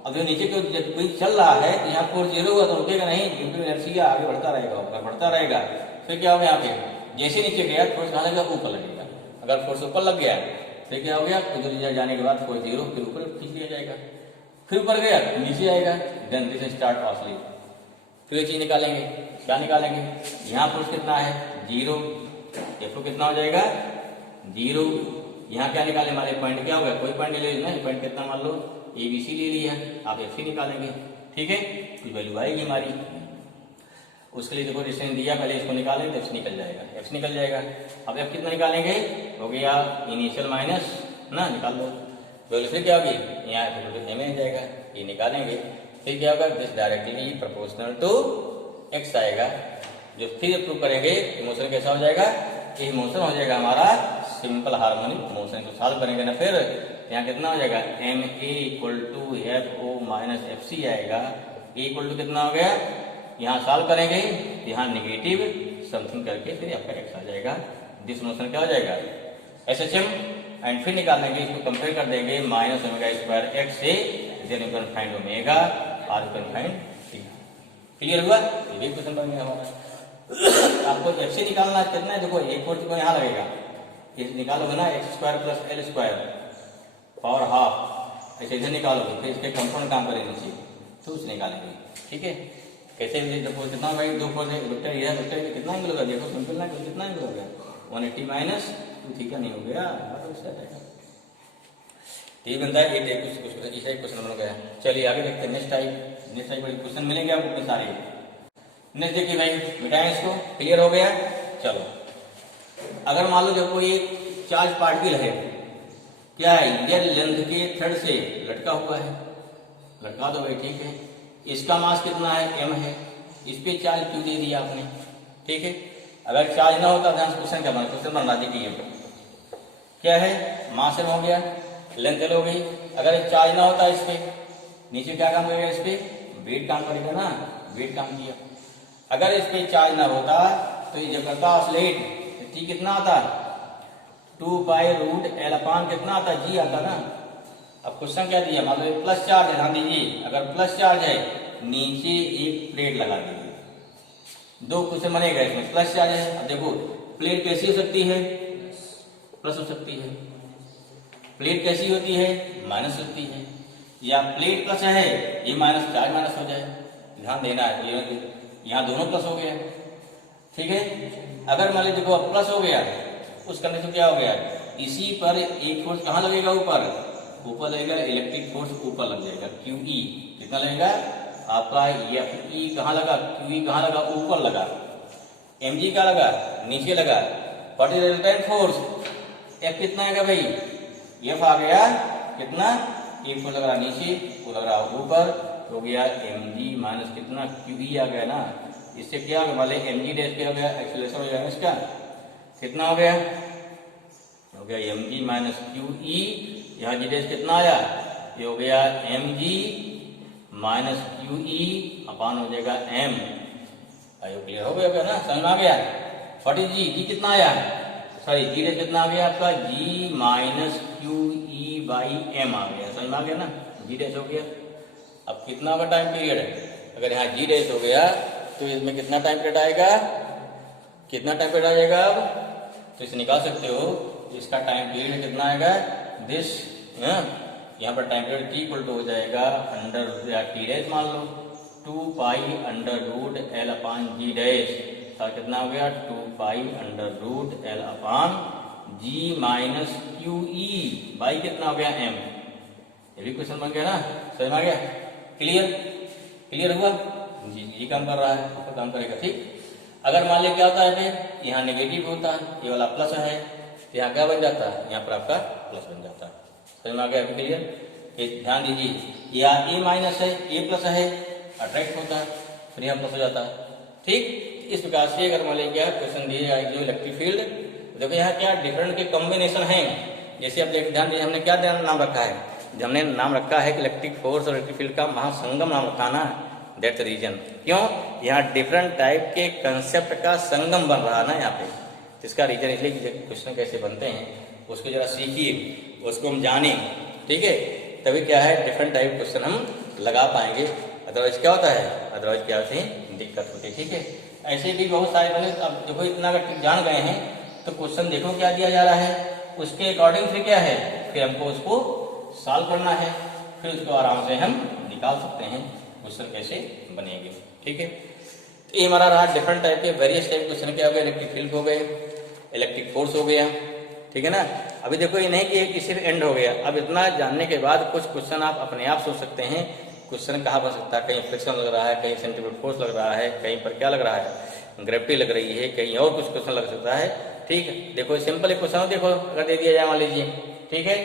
अब जो नीचे कोई चल रहा है यहाँ फोर्स 0 हुआ तो रुकेगा नहीं, क्योंकि इनर्शिया आगे बढ़ता रहेगा, ऊपर बढ़ता रहेगा, फिर क्या होगा यहाँ पे, जैसे नीचे गया फोर्स कहाँ लगेगा, ऊपर लगेगा, अगर फोर्स ऊपर लग गया फिर क्या हो गया, उधर जाने के बाद फोर्स 0, फिर ऊपर खींच लिया जाएगा, फिर ऊपर गया नीचे आएगा, देन दिस स्टार्ट ऑसलेट। फिर ये चीज निकालेंगे, क्या निकालेंगे, यहाँ फोर्स कितना है 0, F कितना हो जाएगा 0, यहाँ क्या निकाले, हमारे पॉइंट क्या होगा, कोई पॉइंट ले लो, पॉइंट कितना मान लो ABC ले लिया, आप FC निकालेंगे, ठीक है, कुछ वैल्यू आएगी हमारी, उसके लिए देखो डिस्टेंस दिया, पहले इसको निकालेंगे तो F निकल जाएगा, F निकल जाएगा। अब F कितना निकालेंगे, हो गया इनिशियल माइनस ना, निकाल लो, वैल्यू फिर क्या होगी, यहाँ M आ जाएगा, ये निकालेंगे, फिर क्या होगा, this directly proportional to x आएगा, जो फिर प्रूव करेंगे मोशन कैसा हो जाएगा, ये मोशन हो जाएगा हमारा सिंपल हार्मोनिक मोशन, को सॉल्व करेंगे ना, फिर यहाँ कितना हो जाएगा, MA = FO - FC आएगा, A = कितना हो गया, यहाँ सॉल्व करेंगे, यहाँ नेगेटिव समथिंग करके फिर आपका x आ जाएगा, दिस मोशन क्या हो जाएगा SHM, एंड फिर निकाल लेंगे, इसको कंपेयर कर देंगे -ω² x से, then you can find omega और you can find theta. Clear हुआ, ये क्वेश्चन बन गया हमारा। आपको FC निकालना कितना है, देखो एक फोर्स को यहाँ लगेगा, ये निकालोगे ना x² + L² पावर हाफ, ऐसे इधर निकालोगे, फिर इसके कंपाउंड काम करेंगे नीचे, तो उसे निकालेंगे, ठीक है। कैसे देखो कितना भाई, दो फोर्स है, वेक्टर ये है, वेक्टर कितना एंगल होगा, देखो सिंपल ना, कितना एंगल हो गया 180 - 2 थीटा नहीं हो गया, ये बनता है, ये कुछ इस टाइप क्वेश्चन बन गया। चलिए आगे देखते हैं, नेक्स्ट टाइप बड़े क्वेश्चन मिलेंगे आपको सारे। नेक्स्ट देखिए भाई, मिटाएं इसको, क्लियर हो गया। चलो अगर मान लो जब कोई एक चार्ज पार्टिकल है, क्या है, ये लेंथ के थ्रेड से लटका हुआ है, लटका दो भाई, ठीक है, इसका मास कितना है, m है, इस पे चार्ज क्यों दे दिया आपने, ठीक है। अगर चार्ज ना होता, ध्यान से क्वेश्चन क्या बना, क्वेश्चन बना दीजिए, क्या है, मास m हो गया, लेंथ l हो गई, अगर चार्ज ना होता इस पे, नीचे क्या काम करेगा, इस पे वेट काम करेगा ना, वेट काम किया। अगर इस पे चार्ज ना होता तो ये जब करता ऑसलेट, t कितना आता, 2π√L/ कितना आता, g आता ना। अब क्वेश्चन क्या दिया, मान लो प्लस चार्ज है, ध्यान दीजिए, अगर प्लस चार्ज है नीचे एक प्लेट लगा दीजिए, दो क्वेश्चन बनेगा इसमें, प्लस चार्ज है, अब देखो प्लेट कैसी हो सकती है, प्लस हो सकती है, प्लेट कैसी होती है, माइनस होती है, या प्लेट प्लस है, ये माइनस चार्ज माइनस हो जाए, ध्यान देना है, यहाँ दोनों प्लस हो गया, ठीक है। अगर मान लीजिए देखो प्लस हो गया, उस कंडीशन क्या हो गया, इसी पर एक फोर्स कहाँ लगेगा, ऊपर लगेगा, इलेक्ट्रिक फोर्स ऊपर लग जाएगा, QE कितना लगेगा आपका, FE कहाँ लगा, QE कहाँ लगा, ऊपर लगा, mg का लगा, नीचे लगा, what is resultant force, F कितना आएगा भाई, F आ गया कितना, एक फोर्स लग रहा नीचे, वो लग रहा ऊपर, हो गया mg माइनस कितना, QE आ गया ना। इससे क्या होगा, मान mg डैश क्या हो गया, एक्सेलरेशन हो जाएगा इसका, कितना हो गया, mg माइनस QE, यहाँ जी डैश कितना आया, ये हो गया mg माइनस QE अपान हो जाएगा m। आयो क्लियर हो गया ना, समझ में आ गया। 40 जी कितना आया सॉरी जी डैश कितना आ गया आपका, G minus Q E by M आ गया, समझ में आ गया ना, जी डैश हो गया। अब कितना होगा टाइम पीरियड, अगर यहाँ जी डैश हो गया तो इसमें कितना टाइम पीरियड आएगा, कितना टाइम पीरियड आ जाएगा अब, तो इसे निकाल सकते हो, इसका टाइम पीरियड कितना आएगा दिस, यहाँ पर time period T equal to हो जाएगा अंडर या टी डैश मान लो 2 pi under root L upon G dash, और कितना हो गया 2 pi under root L upon G minus Q E by कितना हो गया एम। ये भी क्वेश्चन बन गया ना, समझ में आ गया, क्लियर, क्लियर हुआ जी, ये काम कर रहा है तो काम करेगा, ठीक। अगर मान लिया क्या होता है फिर यहाँ नेगेटिव होता है, ये वाला प्लस है, तो यहाँ क्या बन जाता है, यहाँ पर आपका प्लस बन जाता है, समझ में आ गया, क्लियर। ये ध्यान दीजिए, यहाँ ए माइनस है, ए प्लस है, अट्रैक्ट होता है, फिर यहाँ प्लस हो जाता है, ठीक। इस प्रकार से अगर मान लीजिए क्वेश्चन दिए जाए जो इलेक्ट्रिक फील्ड, देखो यहाँ क्या डिफरेंट के कॉम्बिनेशन हैं, जैसे आप ध्यान दीजिए हमने क्या नाम रखा है, हमने नाम रखा है कि इलेक्ट्रिक फोर्स और इलेक्ट्रिक फील्ड का महासंगम नाम रखा ना, दैट्स रीजन, क्यों यहाँ डिफरेंट टाइप के कंसेप्ट का संगम बन रहा है ना यहाँ पे, इसका रीजन इसलिए कि क्वेश्चन कैसे बनते हैं उसको जरा सीखिए, उसको हम जाने, ठीक है, तभी क्या है डिफरेंट टाइप क्वेश्चन हम लगा पाएंगे, अदरवाइज क्या होता है, अदरवाइज क्या होती है दिक्कत होती है, ठीक है। ऐसे भी बहुत सारे बने, अब देखो इतना अगर जान गए हैं तो क्वेश्चन देखो क्या दिया जा रहा है, उसके अकॉर्डिंग फिर क्या है, फिर हमको उसको सॉल्व करना है, फिर उसको आराम से हम निकाल सकते हैं क्वेश्चन कैसे बनेंगे, ठीक है। तो ये हमारा रहा डिफरेंट टाइप के वेरियस टाइप क्वेश्चन, क्या हो गया, इलेक्ट्रिक फील्ड हो गए, इलेक्ट्रिक फोर्स हो गया, ठीक है ना। अभी देखो ये नहीं कि किसी एंड हो गया, अब इतना जानने के बाद कुछ क्वेश्चन आप अपने आप सोच सकते हैं, क्वेश्चन कहाँ बन सकता है, कहीं फ्रिक्शन लग रहा है, कहीं सेंट्रीफ्यूगल फोर्स लग रहा है, कहीं पर क्या लग रहा है, ग्रेविटी लग रही है, कहीं और कुछ क्वेश्चन लग सकता है, ठीक है। देखो सिंपल एक क्वेश्चन देखो अगर दे दिया जाए मान लीजिए, ठीक है,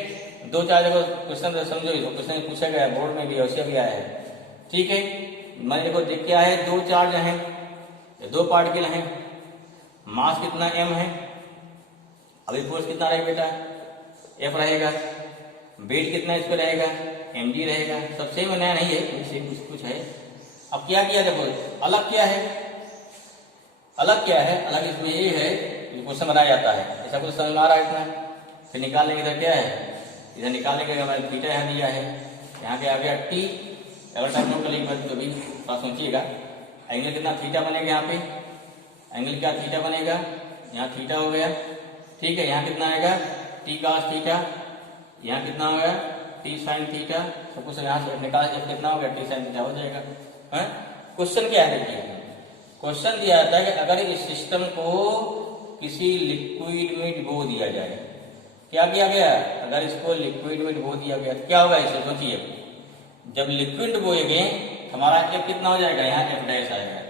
2-4 देखो क्वेश्चन समझो, इसको क्वेश्चन पूछा गया है बोर्ड में भी वैसे भी आया है, ठीक है। मान देखो देख क्या है, 2 चार्ज हैं, 2 पार्टिकल हैं, मास कितना m है, अभी फोर्स कितना रहेगा बेटा, F रहेगा, वेट कितना इस पर रहेगा, mg रहेगा, सब सेम नया नहीं है, कुछ है। अब क्या किया देखो, अलग क्या है, अलग क्या है, अलग इसमें ये है क्वेश्चन बनाया जाता है, ऐसा कुछ समझ में आ रहा है इतना, फिर निकालने की इधर क्या है, इधर निकालने के हमारे थीटा यहाँ दिया है, यहाँ पे आ गया टी, अगर टाइम नोट कर लीजिए तो भी थोड़ा सोचिएगा, एंगल कितना थीटा बनेगा, यहाँ पे एंगल क्या थीटा बनेगा, यहाँ थीटा हो गया, ठीक है, यहाँ कितना आएगा टी कॉस थीटा, यहाँ कितना हो गया टी साइन थीटा, सब कुछ यहाँ से निकाल कितना हो गया टी साइन थीटा हो जाएगा। क्वेश्चन क्या है देखिए, क्वेश्चन दिया जाता है कि अगर इस सिस्टम को किसी लिक्विड में डुबो दिया जाए, क्या किया गया, अगर इसको लिक्विड में डुबो दिया गया क्या होगा, इसे सोचिए, जब लिक्विड डुबोएंगे हमारा एफ कितना हो जाएगा, यहाँ एफ डैश आएगा,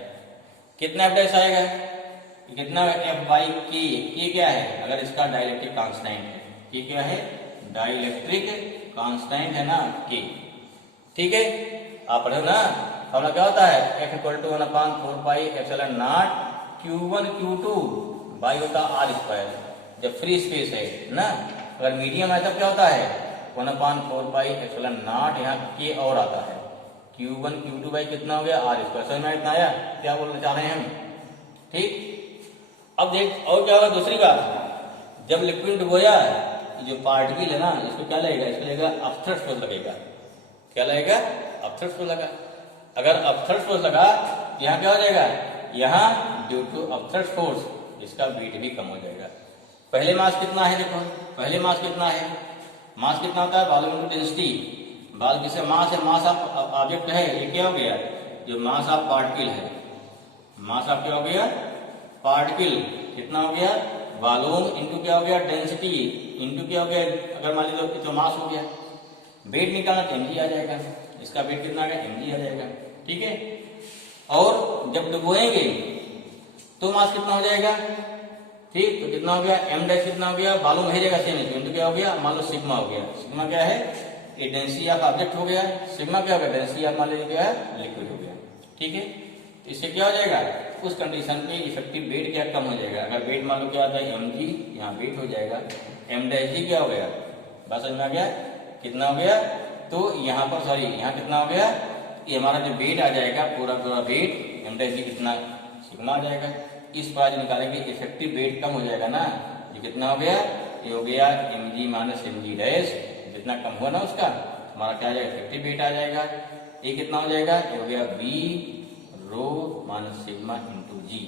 कितना एफ डैश आएगा, कितना एफ बाई के क्या है, अगर इसका डाइलेक्ट्रिक कांस्टेंट है, के क्या है डाइलेक्ट्रिक कांस्टेंट है ना के, ठीक है, आप पढ़ो ना, फॉर्मूला क्या होता है, F equal to 1/4 pi epsilon naught Q1 Q2 by होता आर स्क्वायर, जब फ्री स्पेस है ना, अगर मीडियम है तब क्या होता है 1/4 पाई एप्सिलॉन नॉट, यहाँ के और आता है Q1 Q2 बाई कितना हो गया आर स्क्वायर, समझ में इतना आया क्या बोलना चाह रहे हैं हम, ठीक। अब देख और क्या होगा, दूसरी बात, जब लिक्विड डुबोया जो पार्टिकल है ना, इसको क्या लगेगा, इसको लगेगा अपथ्रस्ट फोर्स लगेगा, क्या लगेगा अपथ्रस्ट फोर्स लगा, अगर अपथ्रस्ट फोर्स लगा यहाँ क्या हो जाएगा, यहाँ ड्यू टू अपथ्रस्ट फोर्स इसका वेट भी कम हो जाएगा। पहले मास कितना है, देखो पहले मास कितना है, मास कितना होता है वॉल्यूम इनटू डेंसिटी, बाल किसे मास है, मास ऑफ ऑब्जेक्ट है, ये क्या हो गया जो मास ऑफ पार्टिकल है, मास ऑफ क्या हो गया पार्टिकल, कितना हो गया वॉल्यूम इनटू क्या हो गया डेंसिटी इनटू क्या हो गया, अगर मान लीजिए तो मास हो गया, वेट निकालना तो mg आ जाएगा, इसका वेट कितना आ गया mg आ जाएगा, ठीक है। और जब डुबोएंगे तो मास कितना हो जाएगा, ठीक, तो कितना हो गया m डैश कितना हो गया, वॉल्यूम है जगह सेम इनटू क्या हो गया, मान लो सिग्मा हो गया, सिग्मा क्या है ये डेंसिटी ऑफ ऑब्जेक्ट हो गया, सिग्मा क्या हो गया डेंसिटी ऑफ मान लीजिए क्या है लिक्विड हो गया, ठीक है। तो इससे क्या हो जाएगा, उस कंडीशन पे इफेक्टिव वेट क्या कम हो जाएगा, अगर वेट मान लो क्या आता है mg, यहाँ वेट हो जाएगा m डैश जी क्या हो गया, बात समझ में आ गया कितना हो गया, तो यहाँ पर सॉरी यहाँ कितना हो गया, ये हमारा जो वेट आ जाएगा पूरा पूरा वेट m डैश जी कितना सिग्मा आ जाएगा, इस बार निकालेंगे इफेक्टिव वेट कम हो जाएगा ना, ये कितना हो गया, ये हो गया mg माइनस mg डैश, जितना कम हुआ ना उसका हमारा क्या आ जाएगा, इफेक्टिव वेट आ जाएगा। ये कितना हो जाएगा, ये हो गया v rho minus sigma into जी।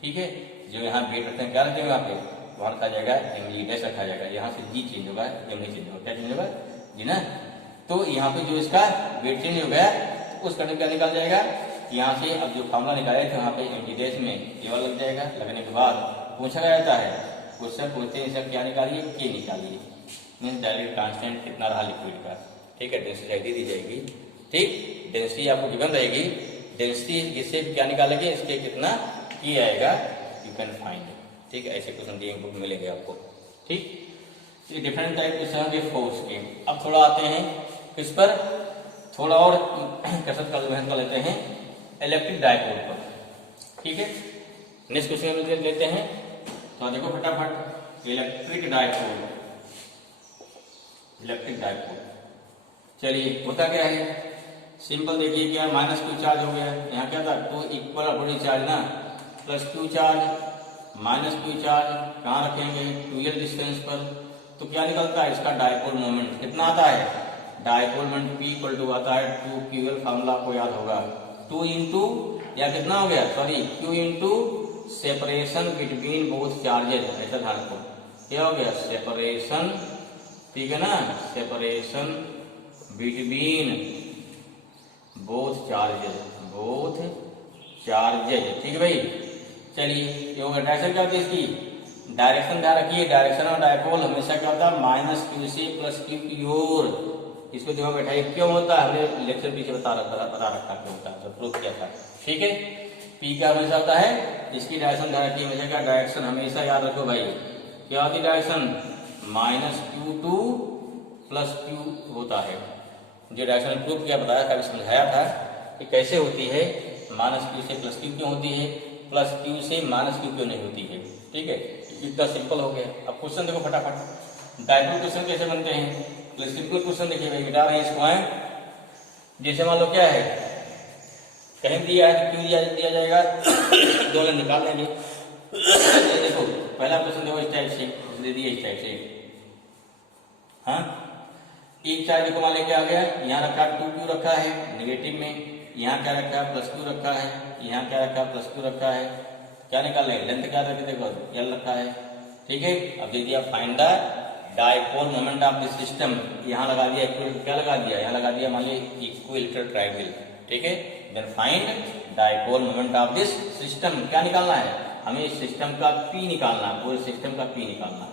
ठीक है, जो यहाँ वेट रखते हैं क्या रखेंगे वहाँ पे, वहाँ रखा जाएगा mg डैश रखा जाएगा, यहाँ से जी चेंज होगा, m नहीं चेंज होगा, क्या चेंज होगा जी ना। तो यहाँ पे जो इसका वेट चेंज हो गया तो उस करने क्या निकाल जाएगा, यहाँ से अब जो फार्मूला निकाले थे वहाँ पे mg डैश में केवल लग जाएगा, लगने के बाद पूछा जाता है, क्वेश्चन पूछते हैं सब क्या निकालिए, के निकालिए, मीन्स डायरेक्ट कांस्टेंट कितना रहा लिक्विड का। ठीक है, डेंसिटी दी जाएगी। ठीक, डेंसिटी आपको गिवन रहेगी, डेंसिटी इससे क्या निकालेंगे, इसके कितना की आएगा, यू कैन फाइंड। ठीक है, ऐसे क्वेश्चन दिए बुक मिलेंगे आपको। ठीक, तो डिफरेंट टाइप क्वेश्चन होंगे फोर्स के। अब थोड़ा आते हैं किस पर, थोड़ा और कसरत का मेहनत कर लेते हैं इलेक्ट्रिक डायपोल पर। ठीक है, नेक्स्ट क्वेश्चन लेते हैं, तो देखो फटाफट, इलेक्ट्रिक डायपोल, इलेक्ट्रिक डायपोल। चलिए होता क्या है, सिंपल देखिए क्या, माइनस क्यू चार्ज हो गया, यहाँ क्या था, टू इक्वल अपोजिट चार्ज ना, plus Q charge minus Q charge कहाँ रखेंगे, 2l डिस्टेंस पर, तो क्या निकलता है, इसका डायपोल मोमेंट कितना आता है, dipole moment P equal to आता है 2QL, फार्मूला आपको याद होगा, 2 इंटू या कितना हो गया, sorry Q into separation between both charges, ऐसा ध्यान रखो, क्या हो गया, सेपरेशन, ठीक है ना, separation between both charges, both charges. ठीक है भाई, चलिए ये होगा डायरेक्शन क्या होती है इसकी, डायरेक्शन ध्यान रखिए, डायरेक्शन और डायपोल हमेशा क्या होता है, माइनस क्यू से प्लस क्यू की ओर, इसको दिमाग में बैठाइए, क्यों होता है, हमने लेक्चर पीछे बता रखा क्यों होता है, प्रूव किया था। ठीक है, पी क्या हमेशा होता है, इसकी डायरेक्शन ध्यान रखिए हमेशा, क्या डायरेक्शन हमेशा याद रखो भाई, क्या होती है direction, minus Q two plus Q होता है, जो डायरेक्शन प्रूव किया बताया था, समझाया था कि कैसे होती है, माइनस क्यू से प्लस क्यू क्यों होती है, प्लस क्यू से माइनस क्यू क्यों नहीं होती है। ठीक है, इतना सिंपल हो गया। अब क्वेश्चन देखो फटाफट, डायपोल क्वेश्चन कैसे बनते हैं, तो सिंपल क्वेश्चन देखिए भाई, मिटा रहे हैं इसको है, जैसे मान लो क्या है, कहीं दिया है तो क्यों दिया जाएगा, दो जन निकाल लेंगे। देखो पहला क्वेश्चन देखो इस टाइप से, दे दिया इस टाइप से, हाँ एक चार्ज देखो मान लें क्या आ गया, यहाँ रखा 2Q रखा है नेगेटिव में, यहाँ क्या रखा है प्लस Q रखा है, यहाँ क्या रखा है प्लस Q रखा है, क्या निकाल रहे हैं, लेंथ क्या रखी देखो L रखा है। ठीक है, अब दे दिया find the dipole moment of the system, यहाँ लगा दिया क्या लगा दिया, यहाँ लगा दिया मान लीजिए इक्विलेटरल ट्रायंगल। ठीक है, then find dipole moment of this system, क्या निकालना है हमें, इस सिस्टम का P निकालना है, पूरे सिस्टम का P निकालना है।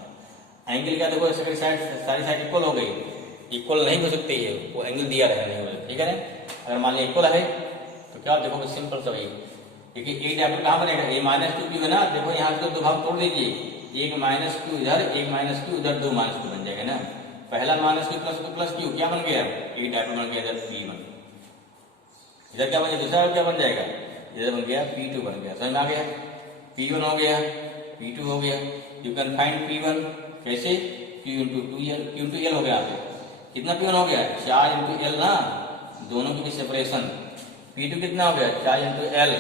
एंगल क्या देखो सारी साइड इक्वल हो गई, इक्वल नहीं हो सकती है, वो एंगल दिया रहे नहीं हो रहा, ठीक है ना, अगर मान लिया इक्वल है तो क्या देखो सिंपल सा भाई, क्योंकि एक डायपोल कहाँ बनेगा, ये माइनस क्यू है ना, देखो यहाँ से दो भाग तोड़ दीजिए, एक माइनस क्यू इधर, एक माइनस क्यू उधर, दो माइनस क्यू बन जाएगा ना, पहला माइनस क्यू प्लस क्यू क्या बन गया, एक डायपोल बन गया, इधर P बन गया, इधर क्या बन गया, दूसरा क्या बन जाएगा, इधर बन गया P2 बन गया, समझ में आ गया, P1 हो गया, P2 हो गया, यू कैन फाइंड P1 कैसे, Q into 2L, Q into L हो गया, कितना P1 हो गया, 4 इंटू L ना, दोनों की भी सेपरेशन, P2 कितना हो गया, 4 इंटू L।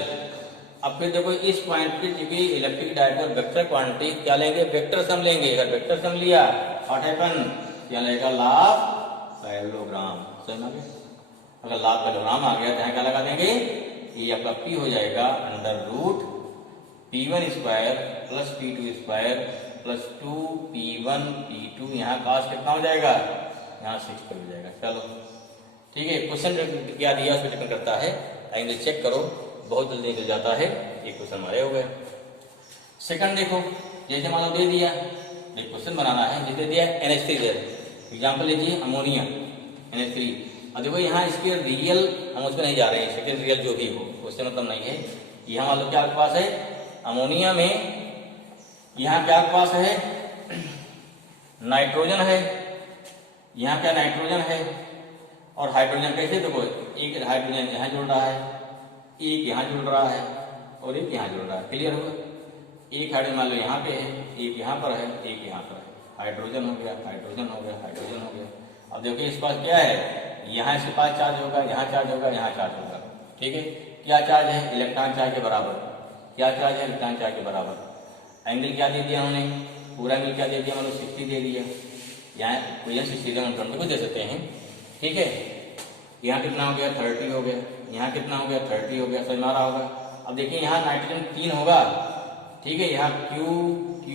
अब फिर देखो इस पॉइंट पे चूंकि इलेक्ट्रिक डायपोल वेक्टर क्वांटिटी क्या लेंगे, वेक्टर सम लेंगे, अगर वेक्टर सम लिया व्हाट हैपन, क्या लगेगा, लाभ पैरेललोग्राम, समझ में, अगर लाभ पैरेललोग्राम आ गया तो यहाँ क्या लगा देंगे, ये आपका P हो जाएगा under root P1 square plus P2 square plus 2P1 P2, यहाँ काश कितना हो जाएगा, यहाँ 6 हो जाएगा। चलो ठीक है, क्वेश्चन क्या दिया उसमें डिपेंड करता है, एंगल चेक करो, बहुत जल्दी निकल जाता है, ये क्वेश्चन हमारे हो गए। सेकंड देखो, जैसे मान लो दे दिया, एक क्वेश्चन बनाना है, जैसे दिया NH3, एग्जाम्पल लीजिए अमोनिया NH3, अब देखो यहाँ इसके रियल हम उसमें नहीं जा रहे हैं, सेकेंड रियल जो भी हो उससे मतलब नहीं है, यहाँ मान लो क्या आपके पास है अमोनिया में, यहाँ क्या आपके पास है नाइट्रोजन है, यहाँ क्या नाइट्रोजन है और हाइड्रोजन, कैसे देखो एक हाइड्रोजन यहाँ जुड़ रहा है, एक यहाँ जुड़ रहा है और एक यहाँ जुड़ रहा है, क्लियर होगा, एक हाइड्रोजन मान लो यहाँ पे है, एक यहाँ पर है, एक यहाँ पर है, हाइड्रोजन हो गया, हाइड्रोजन हो गया, हाइड्रोजन हो गया। अब देखिए इस पास क्या है, यहाँ इसके पास चार्ज होगा, यहाँ चार्ज होगा, यहाँ चार्ज होगा, ठीक है, क्या चार्ज है, इलेक्ट्रॉन चार्ज के बराबर, क्या चार्ज है, इलेक्ट्रॉन चार्ज के बराबर, एंगल क्या दे दिया हमने पूरा एंगल क्या दे दिया, मतलब 60 दे दिया। यहाँ कोई 60 को दे सकते हैं, ठीक है। यहाँ कितना हो गया 30 हो गया, यहाँ कितना हो गया 30 हो गया, समझ में आ रहा होगा। अब देखिए यहाँ नाइट्रोजन 3 होगा, ठीक है, यहाँ Q Q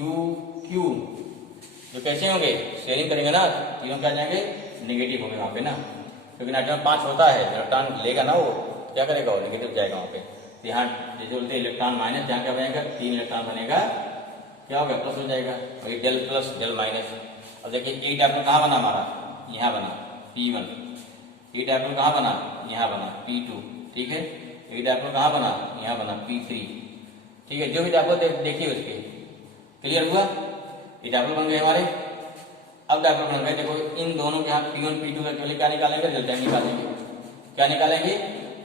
Q जो कैसे होंगे, शेयरिंग करेंगे ना, तीनों क्या जाएंगे नेगेटिव होंगे वहाँ पे ना, क्योंकि नाइट्रोजन 5 होता है, इलेक्ट्रॉन लेगा ना वो क्या करेगा, वो नेगेटिव जाएगा वहाँ पे। तो यहाँ जैसे बोलते हैं इलेक्ट्रॉन माइनस, जहाँ क्या बनेगा 3 इलेक्ट्रॉन बनेगा, क्या होगा प्लस हो जाएगा, वही डेल प्लस डेल माइनस। अब देखिए एक डायपोल कहाँ बना हमारा, यहाँ बना P1, एक डायपोल कहाँ बना, यहाँ बना P2, ठीक है। एक डायपोल कहाँ बना, यहाँ बना P3, ठीक है। जो भी डायपोल देखिए उसके क्लियर हुआ, ये डायपोल बन गए हमारे। अब डायपोल बन गए, देखो इन दोनों के यहाँ P1 P2 का पहले क्या निकालेंगे, रिजल्टेंट निकालेंगे, क्या निकालेंगे,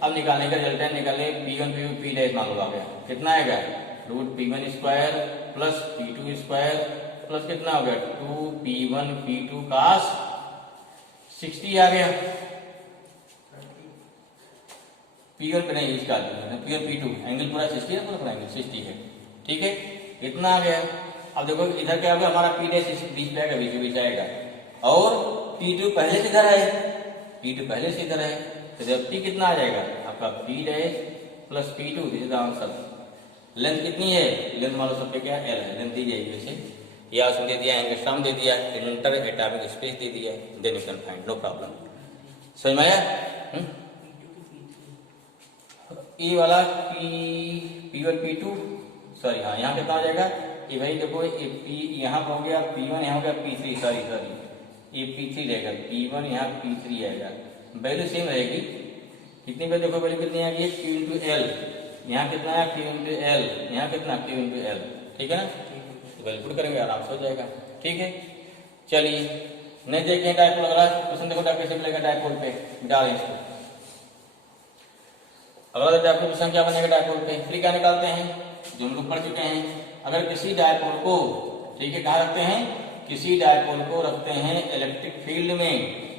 अब निकालने का रिजल्टेंट निकाले P1 P2 P डैश मान लो आ गया, कितना आएगा √P1 square plus P2 square plus कितना हो गया 2P1 P2 cos 60 आ गया। P1 पे नहीं इसका P1 P2 एंगल पूरा 60 है, पूरा एंगल 60 है, ठीक है, इतना आ गया। अब देखो इधर क्या होगा, हमारा P डैश बीच में आएगा, बीच में बीच आएगा, और P2 पहले से इधर है, P2 पहले से इधर है, तो जब P कितना आ जाएगा आपका P dash plus P2, this is the answer. Length कितनी है, लेंथ मान लो सब पे क्या L है, लेंथ दी जाएगी वैसे, या उसमें दे दिया एंगस्ट्रॉम दे दिया, इंटर एटॉमिक स्पेस दे दिया, then you can find, no problem. समझ में आया। ये वाला P1 P2 सॉरी, हाँ यहाँ कितना आ जाएगा, ये भाई देखो ये P यहाँ पर हो गया P1, यहाँ हो गया P3, सॉरी ये P3 रहेगा, P1 यहाँ P3 आएगा, वैल्यू सेम रहेगी। कितनी वैल्यू देखो, वैल्यू कितनी आ गई Q इंटू एल, यहाँ कितना है Q इंटू एल, यहाँ कितना Q इंटू एल, ठीक है ना, वैल्यू पुट करेंगे आराम से हो जाएगा, ठीक है। चलिए नहीं देखें डायपोल, अगला क्वेश्चन देखो कैसे मिलेगा डायपोल पे, मिटा रहे इसको। अगला डायपोल क्वेश्चन क्या बनेगा डायपोल पे, फिर क्या निकालते हैं जो हम लोग पढ़ चुके हैं। अगर किसी डायपोल को, ठीक है, कहाँ रखते हैं, किसी डायपोल को रखते हैं इलेक्ट्रिक फील्ड में,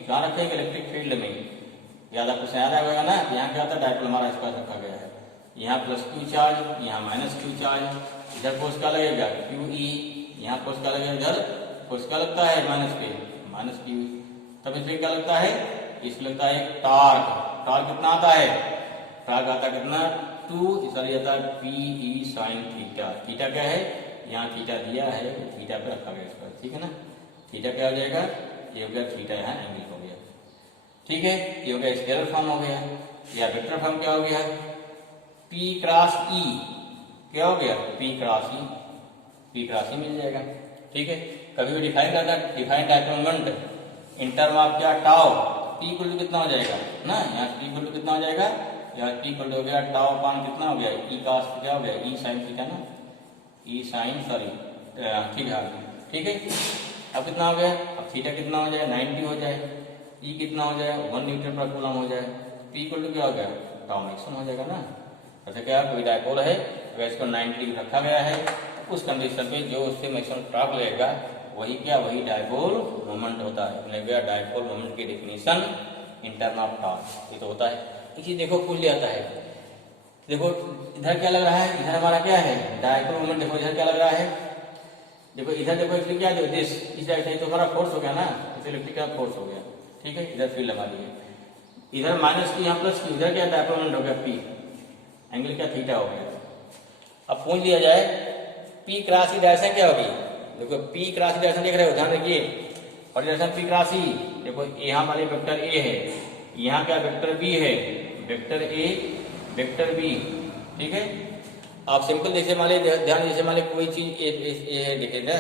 कहाँ रखते हैं इलेक्ट्रिक फील्ड में, याद आपको याद आएगा ना, यहाँ क्या होता है डायपोल हमारा इस पर रखा गया है, यहाँ प्लस Q चार्ज, यहाँ माइनस Q चार्ज, इधर फोर्स क्या लगेगा QE, यहाँ फोर्स क्या लगेगा, इधर फोर्स क्या लगता है माइनस पे माइनस Q, तब इसमें क्या लगता है, इसमें लगता है टॉर्क, टॉर्क कितना आता है, टॉर्क आता है कितना 2, इसलिए आता है PE sin थीटा, थीटा क्या है, यहाँ थीटा दिया है, थीटा पे रखा गया इस पर, ठीक है ना, थीटा क्या हो जाएगा, ये हो गया थीटा, यहाँ एंगल हो गया, ठीक है। ये हो गया स्केलर फॉर्म हो गया, या वेक्टर फॉर्म क्या हो गया P क्रॉस E, क्या हो गया P cross E, P cross E मिल जाएगा, ठीक है। कभी भी डिफाइन करना, define dipole moment in term of क्या टाउ, P इक्वल टू कितना हो जाएगा ना, यहाँ P इक्वल टू कितना हो जाएगा, यहाँ P इक्वल टू हो गया टाउ अपान कितना हो गया E cos क्या हो गया E sin थीटा ना, E sin सॉरी ठीक है, ठीक है। अब कितना हो गया, अब थीटा कितना हो जाए 90 हो जाए, E कितना हो जाए 1 न्यूटन पर कूलम हो जाए, P इक्वल टू क्या हो गया टाउ मैक्सिमम हो जाएगा ना। अच्छा क्या कोई डायपोल है, अगर इसको 90 डिग्री रखा गया है, उस कंडीशन में जो उससे मैक्सिमम टॉर्क लगेगा वही क्या, वही डायपोल मोमेंट होता है। डायपोल मोमेंट की definition in term of torque ये तो होता है। एक चीज देखो भूल जाता है, देखो इधर क्या लग रहा है, इधर हमारा क्या है डायपोल मोमेंट, देखो इधर क्या लग रहा है, देखो इधर देखो इसलिए क्या जो दिस इस साइड से तो हमारा फोर्स हो गया ना, इसे इलेक्ट्रिक का फोर्स हो गया, ठीक है। इधर फील्ड लगा दी है, इधर माइनस की, यहाँ प्लस की, इधर क्या डायपोल मोमेंट हो गया P, एंगल क्या थीटा हो गया। अब पूछ लिया जाए P क्रॉस E डायरेक्शन क्या होगी, देखो P क्रॉस E डायरेक्शन देख रहे हो, ध्यान रखिए, और डायरेक्शन P क्रॉस E, देखो यहाँ वाले वेक्टर A है, यहाँ क्या वेक्टर B है, वेक्टर A वेक्टर B, ठीक है। आप सिंपल जैसे मान ध्यान, जैसे मान कोई चीज ए है देखे ना,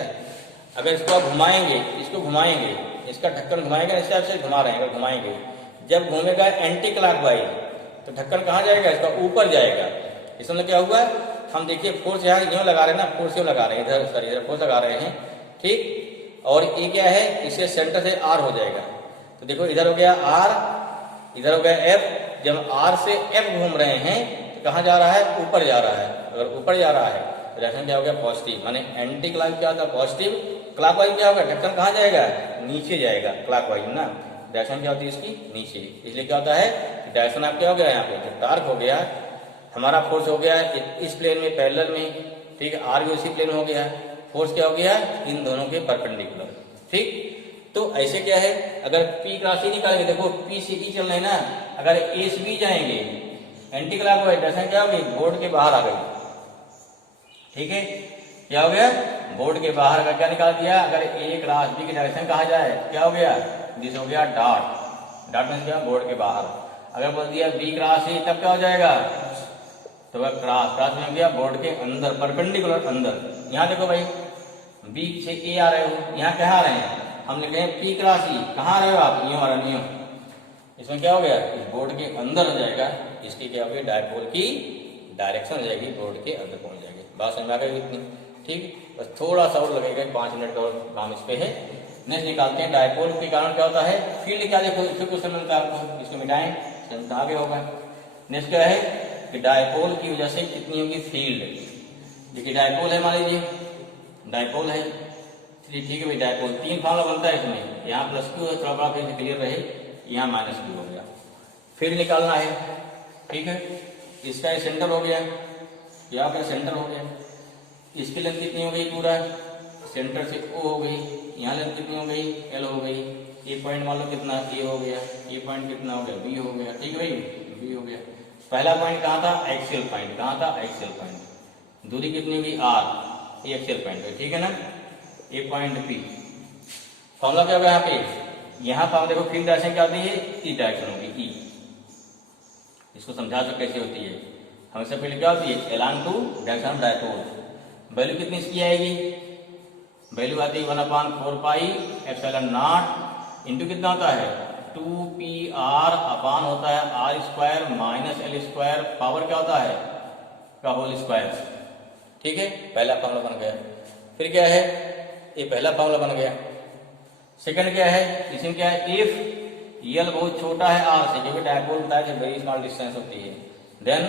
अगर इसको आप घुमाएंगे, इसको घुमाएंगे, इसका ढक्कन घुमाएंगे, इस टाइप से घुमा रहे हैं, अगर घुमाएंगे, जब घूमेगा एंटी क्लॉकवाइज तो ढक्कन कहाँ जाएगा, इसका ऊपर जाएगा। इसमें क्या हुआ, हम देखिए फोर्स यहाँ यूँ लगा रहे हैं ना, फोर्स यूँ लगा रहे हैं, इधर सॉरी इधर फोर्स लगा रहे हैं, ठीक। और ये क्या है, इसे सेंटर से R हो जाएगा, तो देखो इधर हो गया R, इधर हो गया F, जब R से F घूम रहे हैं तो कहाँ जा रहा है, ऊपर जा रहा है। अगर ऊपर जा रहा है तो डायरेक्शन क्या हो गया पॉजिटिव, माने एंटी क्लॉक क्या होता है पॉजिटिव, क्लॉकवाइज क्या होगा, ढक्कन कहाँ जाएगा, नीचे जाएगा, क्लॉकवाइज ना, डायरेक्शन क्या होती है इसकी नीचे। इसलिए क्या होता है डायरेक्शन आप क्या हो गया, यहाँ पे जो टार्क हो गया, हमारा फोर्स हो गया इस प्लेन में पैरेलल में, ठीक है, R भी उसी प्लेन हो गया, फोर्स क्या हो गया, इन दोनों के परपेंडिकुलर। ठीक, तो ऐसे क्या है, अगर P क्रॉस E निकालेंगे, देखो P से E चल रहे हैं ना, अगर A से B जाएंगे एंटी क्लॉकवाइज, डायरेक्शन क्या होगी, बोर्ड के बाहर आ गई। ठीक है, क्या हो गया, बोर्ड के बाहर का क्या निकाल दिया, अगर A क्रॉस B की डायरेक्शन कहा जाए, क्या हो गया, दिस हो गया डॉट, डॉट में क्या, बोर्ड के बाहर। अगर बोल दिया B क्रॉस E, तब क्या हो जाएगा, तो वह क्रॉस, क्रॉस में गया बोर्ड के अंदर, परपेंडिकुलर अंदर। यहाँ देखो भाई, B से A आ रहे हो, यहाँ कहाँ आ रहे हैं, हम लिख रहे हैं P क्रॉस E, कहाँ आ रहे हो आप, न्यू आ रहा न्यू, इसमें क्या हो गया, इस बोर्ड के अंदर हो जाएगा, इसकी क्या होगी, डायपोल की डायरेक्शन हो जाएगी, बोर्ड के अंदर पहुंच जाएगी। बात समझ आ गई इतनी। ठीक, बस थोड़ा सा और लगेगा, 5 मिनट का और काम इस पे है। नेक्स्ट निकालते हैं, डायपोल के कारण क्या होता है, फील्ड क्या, देखो इससे क्वेश्चन मिलता है आपको, इसको मिटाएं, तो आगे होगा। नेक्स्ट क्या है कि डायपोल की वजह से कितनी होगी फील्ड। देखिए डायपोल है, मान लीजिए डायपोल है, ठीक है भाई, डायपोल 3 फॉर्मूला बनता है इसमें, यहाँ प्लस क्यू है, थोड़ा बड़ा फिर क्लियर रहे, यहाँ माइनस क्यू हो गया, फिर निकालना है। ठीक है, इसका सेंटर हो गया, यहाँ का सेंटर हो गया, इसकी लेंथ कितनी हो गई, पूरा सेंटर से O हो गई, यहाँ लेंथ कितनी हो गई, L हो गई, ये पॉइंट मान लो कितना A हो गया, ये पॉइंट कितना हो गया, B हो गया। ठीक है भाई, B हो गया। पहला पॉइंट कहाँ था, एक्सियल पॉइंट, कहाँ था, एक्सियल पॉइंट, दूरी कितनी होगी R, ये एक्सियल पॉइंट है। ठीक है ना, ये पॉइंट P, फॉर्मूला क्या होगा यहाँ पे, यहाँ पर देखो फील्ड डायरेक्शन क्या होती है, ई डायरेक्शन होगी, ई। इसको समझा दो कैसे होती है, हमेशा फील्ड क्या होती है, एलान टू डायरेक्शन डायपोल। वैल्यू कितनी इसकी आएगी, वैल्यू आती है 1/4 पाई एप्सिलॉन नॉट इंटू कितना होता है 2πr अपान होता है r square minus l square, power क्या होता है का होल स्क्वायर। ठीक है, पहला फॉर्मूला बन गया। फिर क्या है, ये पहला फॉर्मूला बन गया। सेकंड क्या है, इसमें क्या है, इफ यल बहुत छोटा है r से, क्योंकि डायपोल बताया कि वेरी स्मॉल डिस्टेंस होती है, then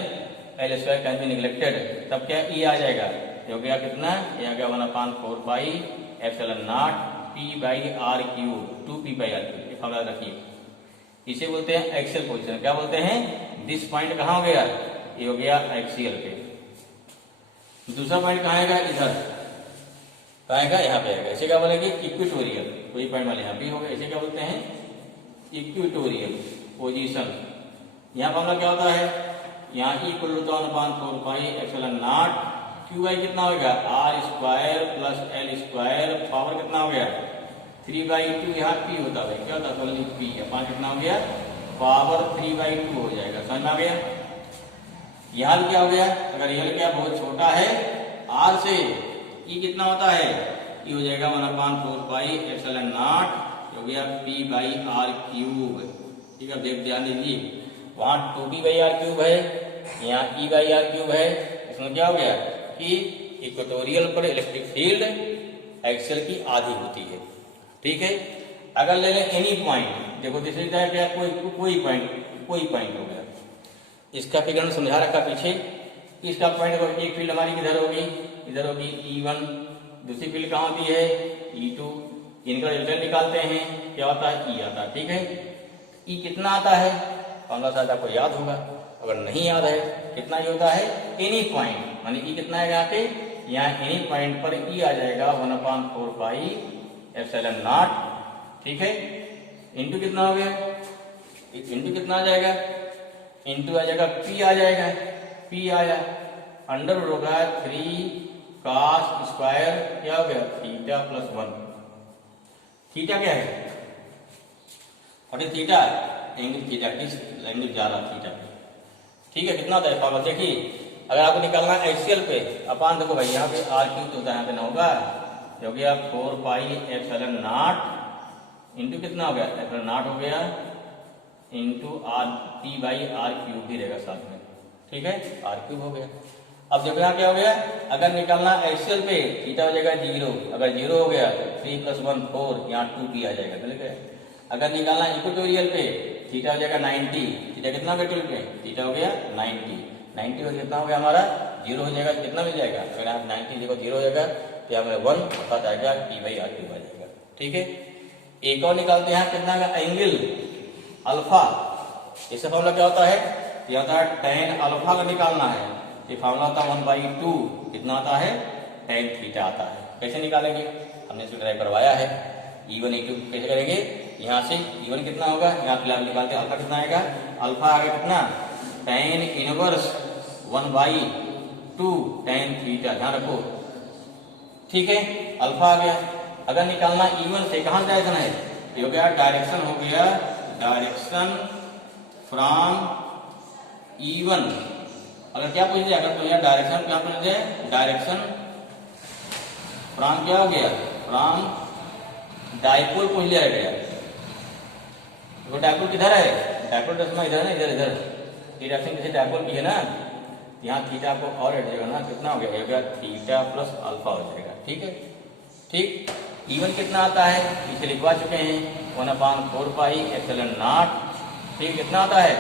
l square can be neglected, तब क्या e आ जाएगा, हो गया कितना, ये आ गया 1/4 pi epsilon not p by r cube, 2p by r cube. ये फॉर्मूला रखिए, इसे बोलते हैं एक्सियल पोजीशन। क्या बोलते हैं, दिस पॉइंट कहाँ हो गया, ये हो गया एक्सियल पे। दूसरा पॉइंट कहाँ आएगा, इधर कहाँ आएगा, यहाँ पे आएगा, इसे क्या बोलेंगे, इक्वेटोरियल। कोई पॉइंट वाले यहाँ पे हो गया, इसे क्या बोलते हैं, इक्वेटोरियल पोजीशन। यहाँ फॉर्मूला क्या होता है, यहाँ equal to 1/4 pi epsilon naught Q by कितना हो गया, r square plus l square, power कितना हो गया 3/2, यहाँ p होता है, क्या होता है p, अपान कितना हो गया, पावर 3/2 हो जाएगा। समझ में आ गया। यहाँ क्या हो गया, अगर यल क्या बहुत छोटा है r से, e कितना होता है, e हो जाएगा 1/4 पाई एप्सिलॉन नॉट, हो गया p बाई r क्यूब। ठीक है, देख ध्यान दीजिए, वहां 2p बाई r क्यूब है, यहाँ e बाई r क्यूब है। इसमें क्या हो गया कि इक्वेटोरियल पर इलेक्ट्रिक फील्ड एक्सियल की आधी होती है। ठीक है, अगर ले लें एनी पॉइंट, देखो जैसे क्या कोई पॉइंट हो गया, इसका फिगर में समझा रखा पीछे। इसका पॉइंट एक फील्ड हमारी किधर होगी, इधर होगी E1, दूसरी फील्ड कहाँ होती है E2, इनका रिजल्ट निकालते हैं, क्या होता है E आता है। ठीक है, E कितना आता है, फॉर्मूला शायद आपको याद होगा, अगर नहीं याद है कितना ये होता है, एनी पॉइंट, मानी E कितना है यहाँ पे, यहाँ एनी पॉइंट पर E आ जाएगा 1/4 पाई एप्सिलॉन नॉट। ठीक है, इंटू कितना हो गया, इंटू कितना आ जाएगा, इंटू आ जाएगा P आ जाएगा, P आया, अंडर रूट होगा 3 cos स्क्वायर, क्या हो गया थीटा प्लस 1। थीटा क्या है, और थीटा एंगल, थीटा किस एंगल जा रहा थीटा पे। ठीक है, कितना होता है पावर, देखिए अगर आपको निकालना है एक्सियल पे, अपान देखो भाई यहाँ पे r क्यूब तो होता है, यहाँ पे ना होगा, हो गया 4 पाई एप्सिलॉन नॉट इंटू कितना हो गया, एप्सिलॉन नॉट हो गया into r p by r cube भी रहेगा साथ में। ठीक है, r क्यूब हो गया। अब देखो यहाँ क्या हो गया, अगर निकालना एक्सियल पे थीटा हो जाएगा 0, अगर 0 हो गया तो 3 + 1 4, यहाँ 2p आ जाएगा। ठीक है, अगर निकालना इक्वेटोरियल पे थीटा हो जाएगा 90, थीटा कितना हो गया, थीटा हो गया 90 हो कितना हो गया हमारा 0 हो जाएगा, कितना मिल जाएगा, अगर आप 90 देखो 0 हो जाएगा तो यहाँ में 1 अर्थात आ जाएगा p बाई r क्यूब आ जाएगा। ठीक है, एक और निकालते हैं कितना का एंगल अल्फा। इससे फॉर्मूला क्या होता है, ये होता है tan अल्फा का निकालना है, ये फॉर्मूला होता है 1/2, कितना आता है tan थीटा आता है। कैसे निकालेंगे, हमने इसको ड्राइव करवाया है। E1 E2 कैसे करेंगे, यहाँ से E1 कितना होगा, यहाँ फिलहाल निकालते हैं, अल्फा कितना आएगा, अल्फा आ गया कितना tan इनवर्स 1/2 tan थीटा, ध्यान रखो, ठीक है, अल्फा आ गया। अगर निकालना E1 से, कहाँ डायरेक्शन है, ये हो गया डायरेक्शन, हो गया डायरेक्शन फ्रॉम E1। अगर क्या पूछ दिया, अगर तो यहाँ डायरेक्शन क्या पूछ दिया, डायरेक्शन फ्रॉम क्या हो गया, फ्रॉम डायपोल पूछ लिया गया। वो डायपोल किधर है, डायपोल दशमा इधर है ना, इधर इधर डायरेक्शन किसी डायपोल की है ना, यहाँ थीटा को और हट जाएगा ना, कितना हो गया थीटा प्लस अल्फा हो जाएगा, ठीक है। ठीक, E1 कितना आता है, इसे लिखवा चुके हैं 1/4 पाई एप्सिलॉन नॉट, ठीक, कितना आता है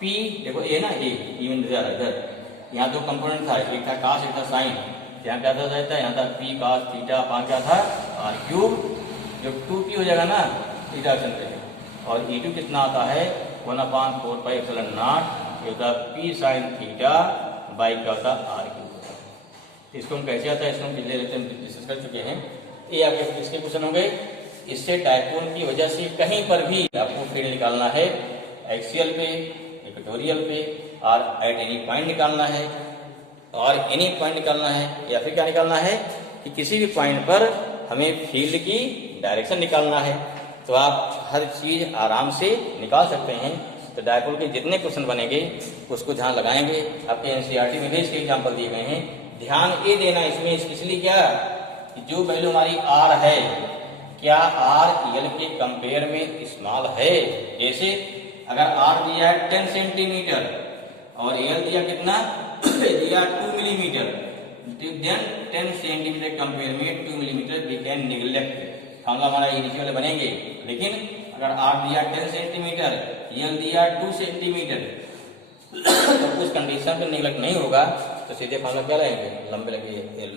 P, देखो ए ना, ए E1 इधर, यहाँ दो कंपोनेंट था, एक था cos एक था साइन, यहाँ क्या था रहता है, यहाँ था P cos थीटा अपान क्या था r क्यूब, जो 2P हो जाएगा ना रिडक्शन पे, और E2 कितना आता है 1/4 पाई एप्सिलॉन नॉट, ये होता है P साइन थीटा बाई क्या होता है r क्यूब। इसको हम कैसे आता है, इसको हम पिछले लेक्चर में डिस्कस कर चुके हैं। ये आपके इसके क्वेश्चन हो गए। इससे डायपोल की वजह से कहीं पर भी आपको फील्ड निकालना है, एक्सियल पे, इक्वेटोरियल पे, और एट एनी पॉइंट निकालना है, और एनी पॉइंट निकालना है, या फिर क्या निकालना है कि किसी भी पॉइंट पर हमें फील्ड की डायरेक्शन निकालना है, तो आप हर चीज आराम से निकाल सकते हैं। तो डायपोल के जितने क्वेश्चन बनेंगे उसको ध्यान लगाएंगे, आपके एनसीईआरटी में भी इसके एग्जाम्पल दिए गए हैं। ध्यान ये देना इसमें, इसलिए क्या, जो वैल्यू हमारी आर है, क्या आर एल के कंपेयर में स्मॉल है। जैसे अगर आर दिया है 10 सेंटीमीटर और एल दिया कितना दिया 2 मिलीमीटर, देन 10 सेंटीमीटर कंपेयर में 2 millimetre we can neglect, formula हमारा इनिशियल बनेंगे। लेकिन अगर आर दिया 10 सेंटीमीटर, एल दिया 2 सेंटीमीटर, तो उस कंडीशन पे निगलेक्ट नहीं होगा, तो सीधे फॉर्मूला क्या लगेंगे, लंबे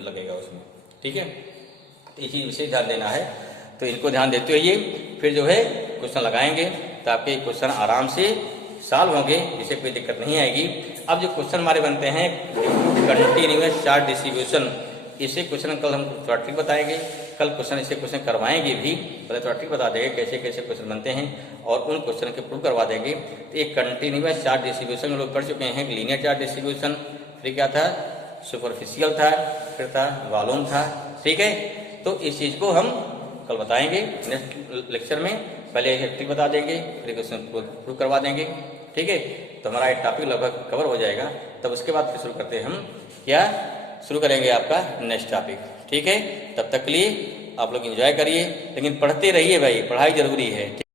लगेगा उसमें, ठीक है। ये चीज विशेष ध्यान देना है। तो इनको ध्यान देते हुए फिर जो है क्वेश्चन लगाएंगे, तो आपके क्वेश्चन आराम से सॉल्व होंगे, जिससे कोई दिक्कत नहीं आएगी। अब जो क्वेश्चन हमारे बनते हैं कंटिन्यूअस चार्ज डिस्ट्रीब्यूशन, इसे क्वेश्चन कल हम थोड़ा ट्रिक बताएंगे, कल क्वेश्चन इसे क्वेश्चन करवाएंगे भी, पहले थोड़ा ट्रिक बता देंगे कैसे कैसे क्वेश्चन बनते हैं, और उन क्वेश्चन के प्रूव करवा देंगे। तो एक कंटिन्यूअस चार्ज डिस्ट्रीब्यूशन हम लोग कर चुके हैं, लीनियर चार्ज डिस्ट्रीब्यूशन, फिर क्या था सुपरफिशियल था, फिर था वॉल्यूम था, ठीक है। तो इस चीज को हम कल बताएंगे नेक्स्ट लेक्चर में, पहले एक ट्रिक बता देंगे, फिर क्वेश्चन प्रूव करवा देंगे, ठीक है। तो हमारा एक टॉपिक लगभग कवर हो जाएगा, तब उसके बाद फिर शुरू करते हैं हम, क्या शुरू करेंगे आपका नेक्स्ट टॉपिक, ठीक है। तब तक के लिए आप लोग एंजॉय करिए, लेकिन पढ़ते रहिए भाई, पढ़ाई जरूरी है।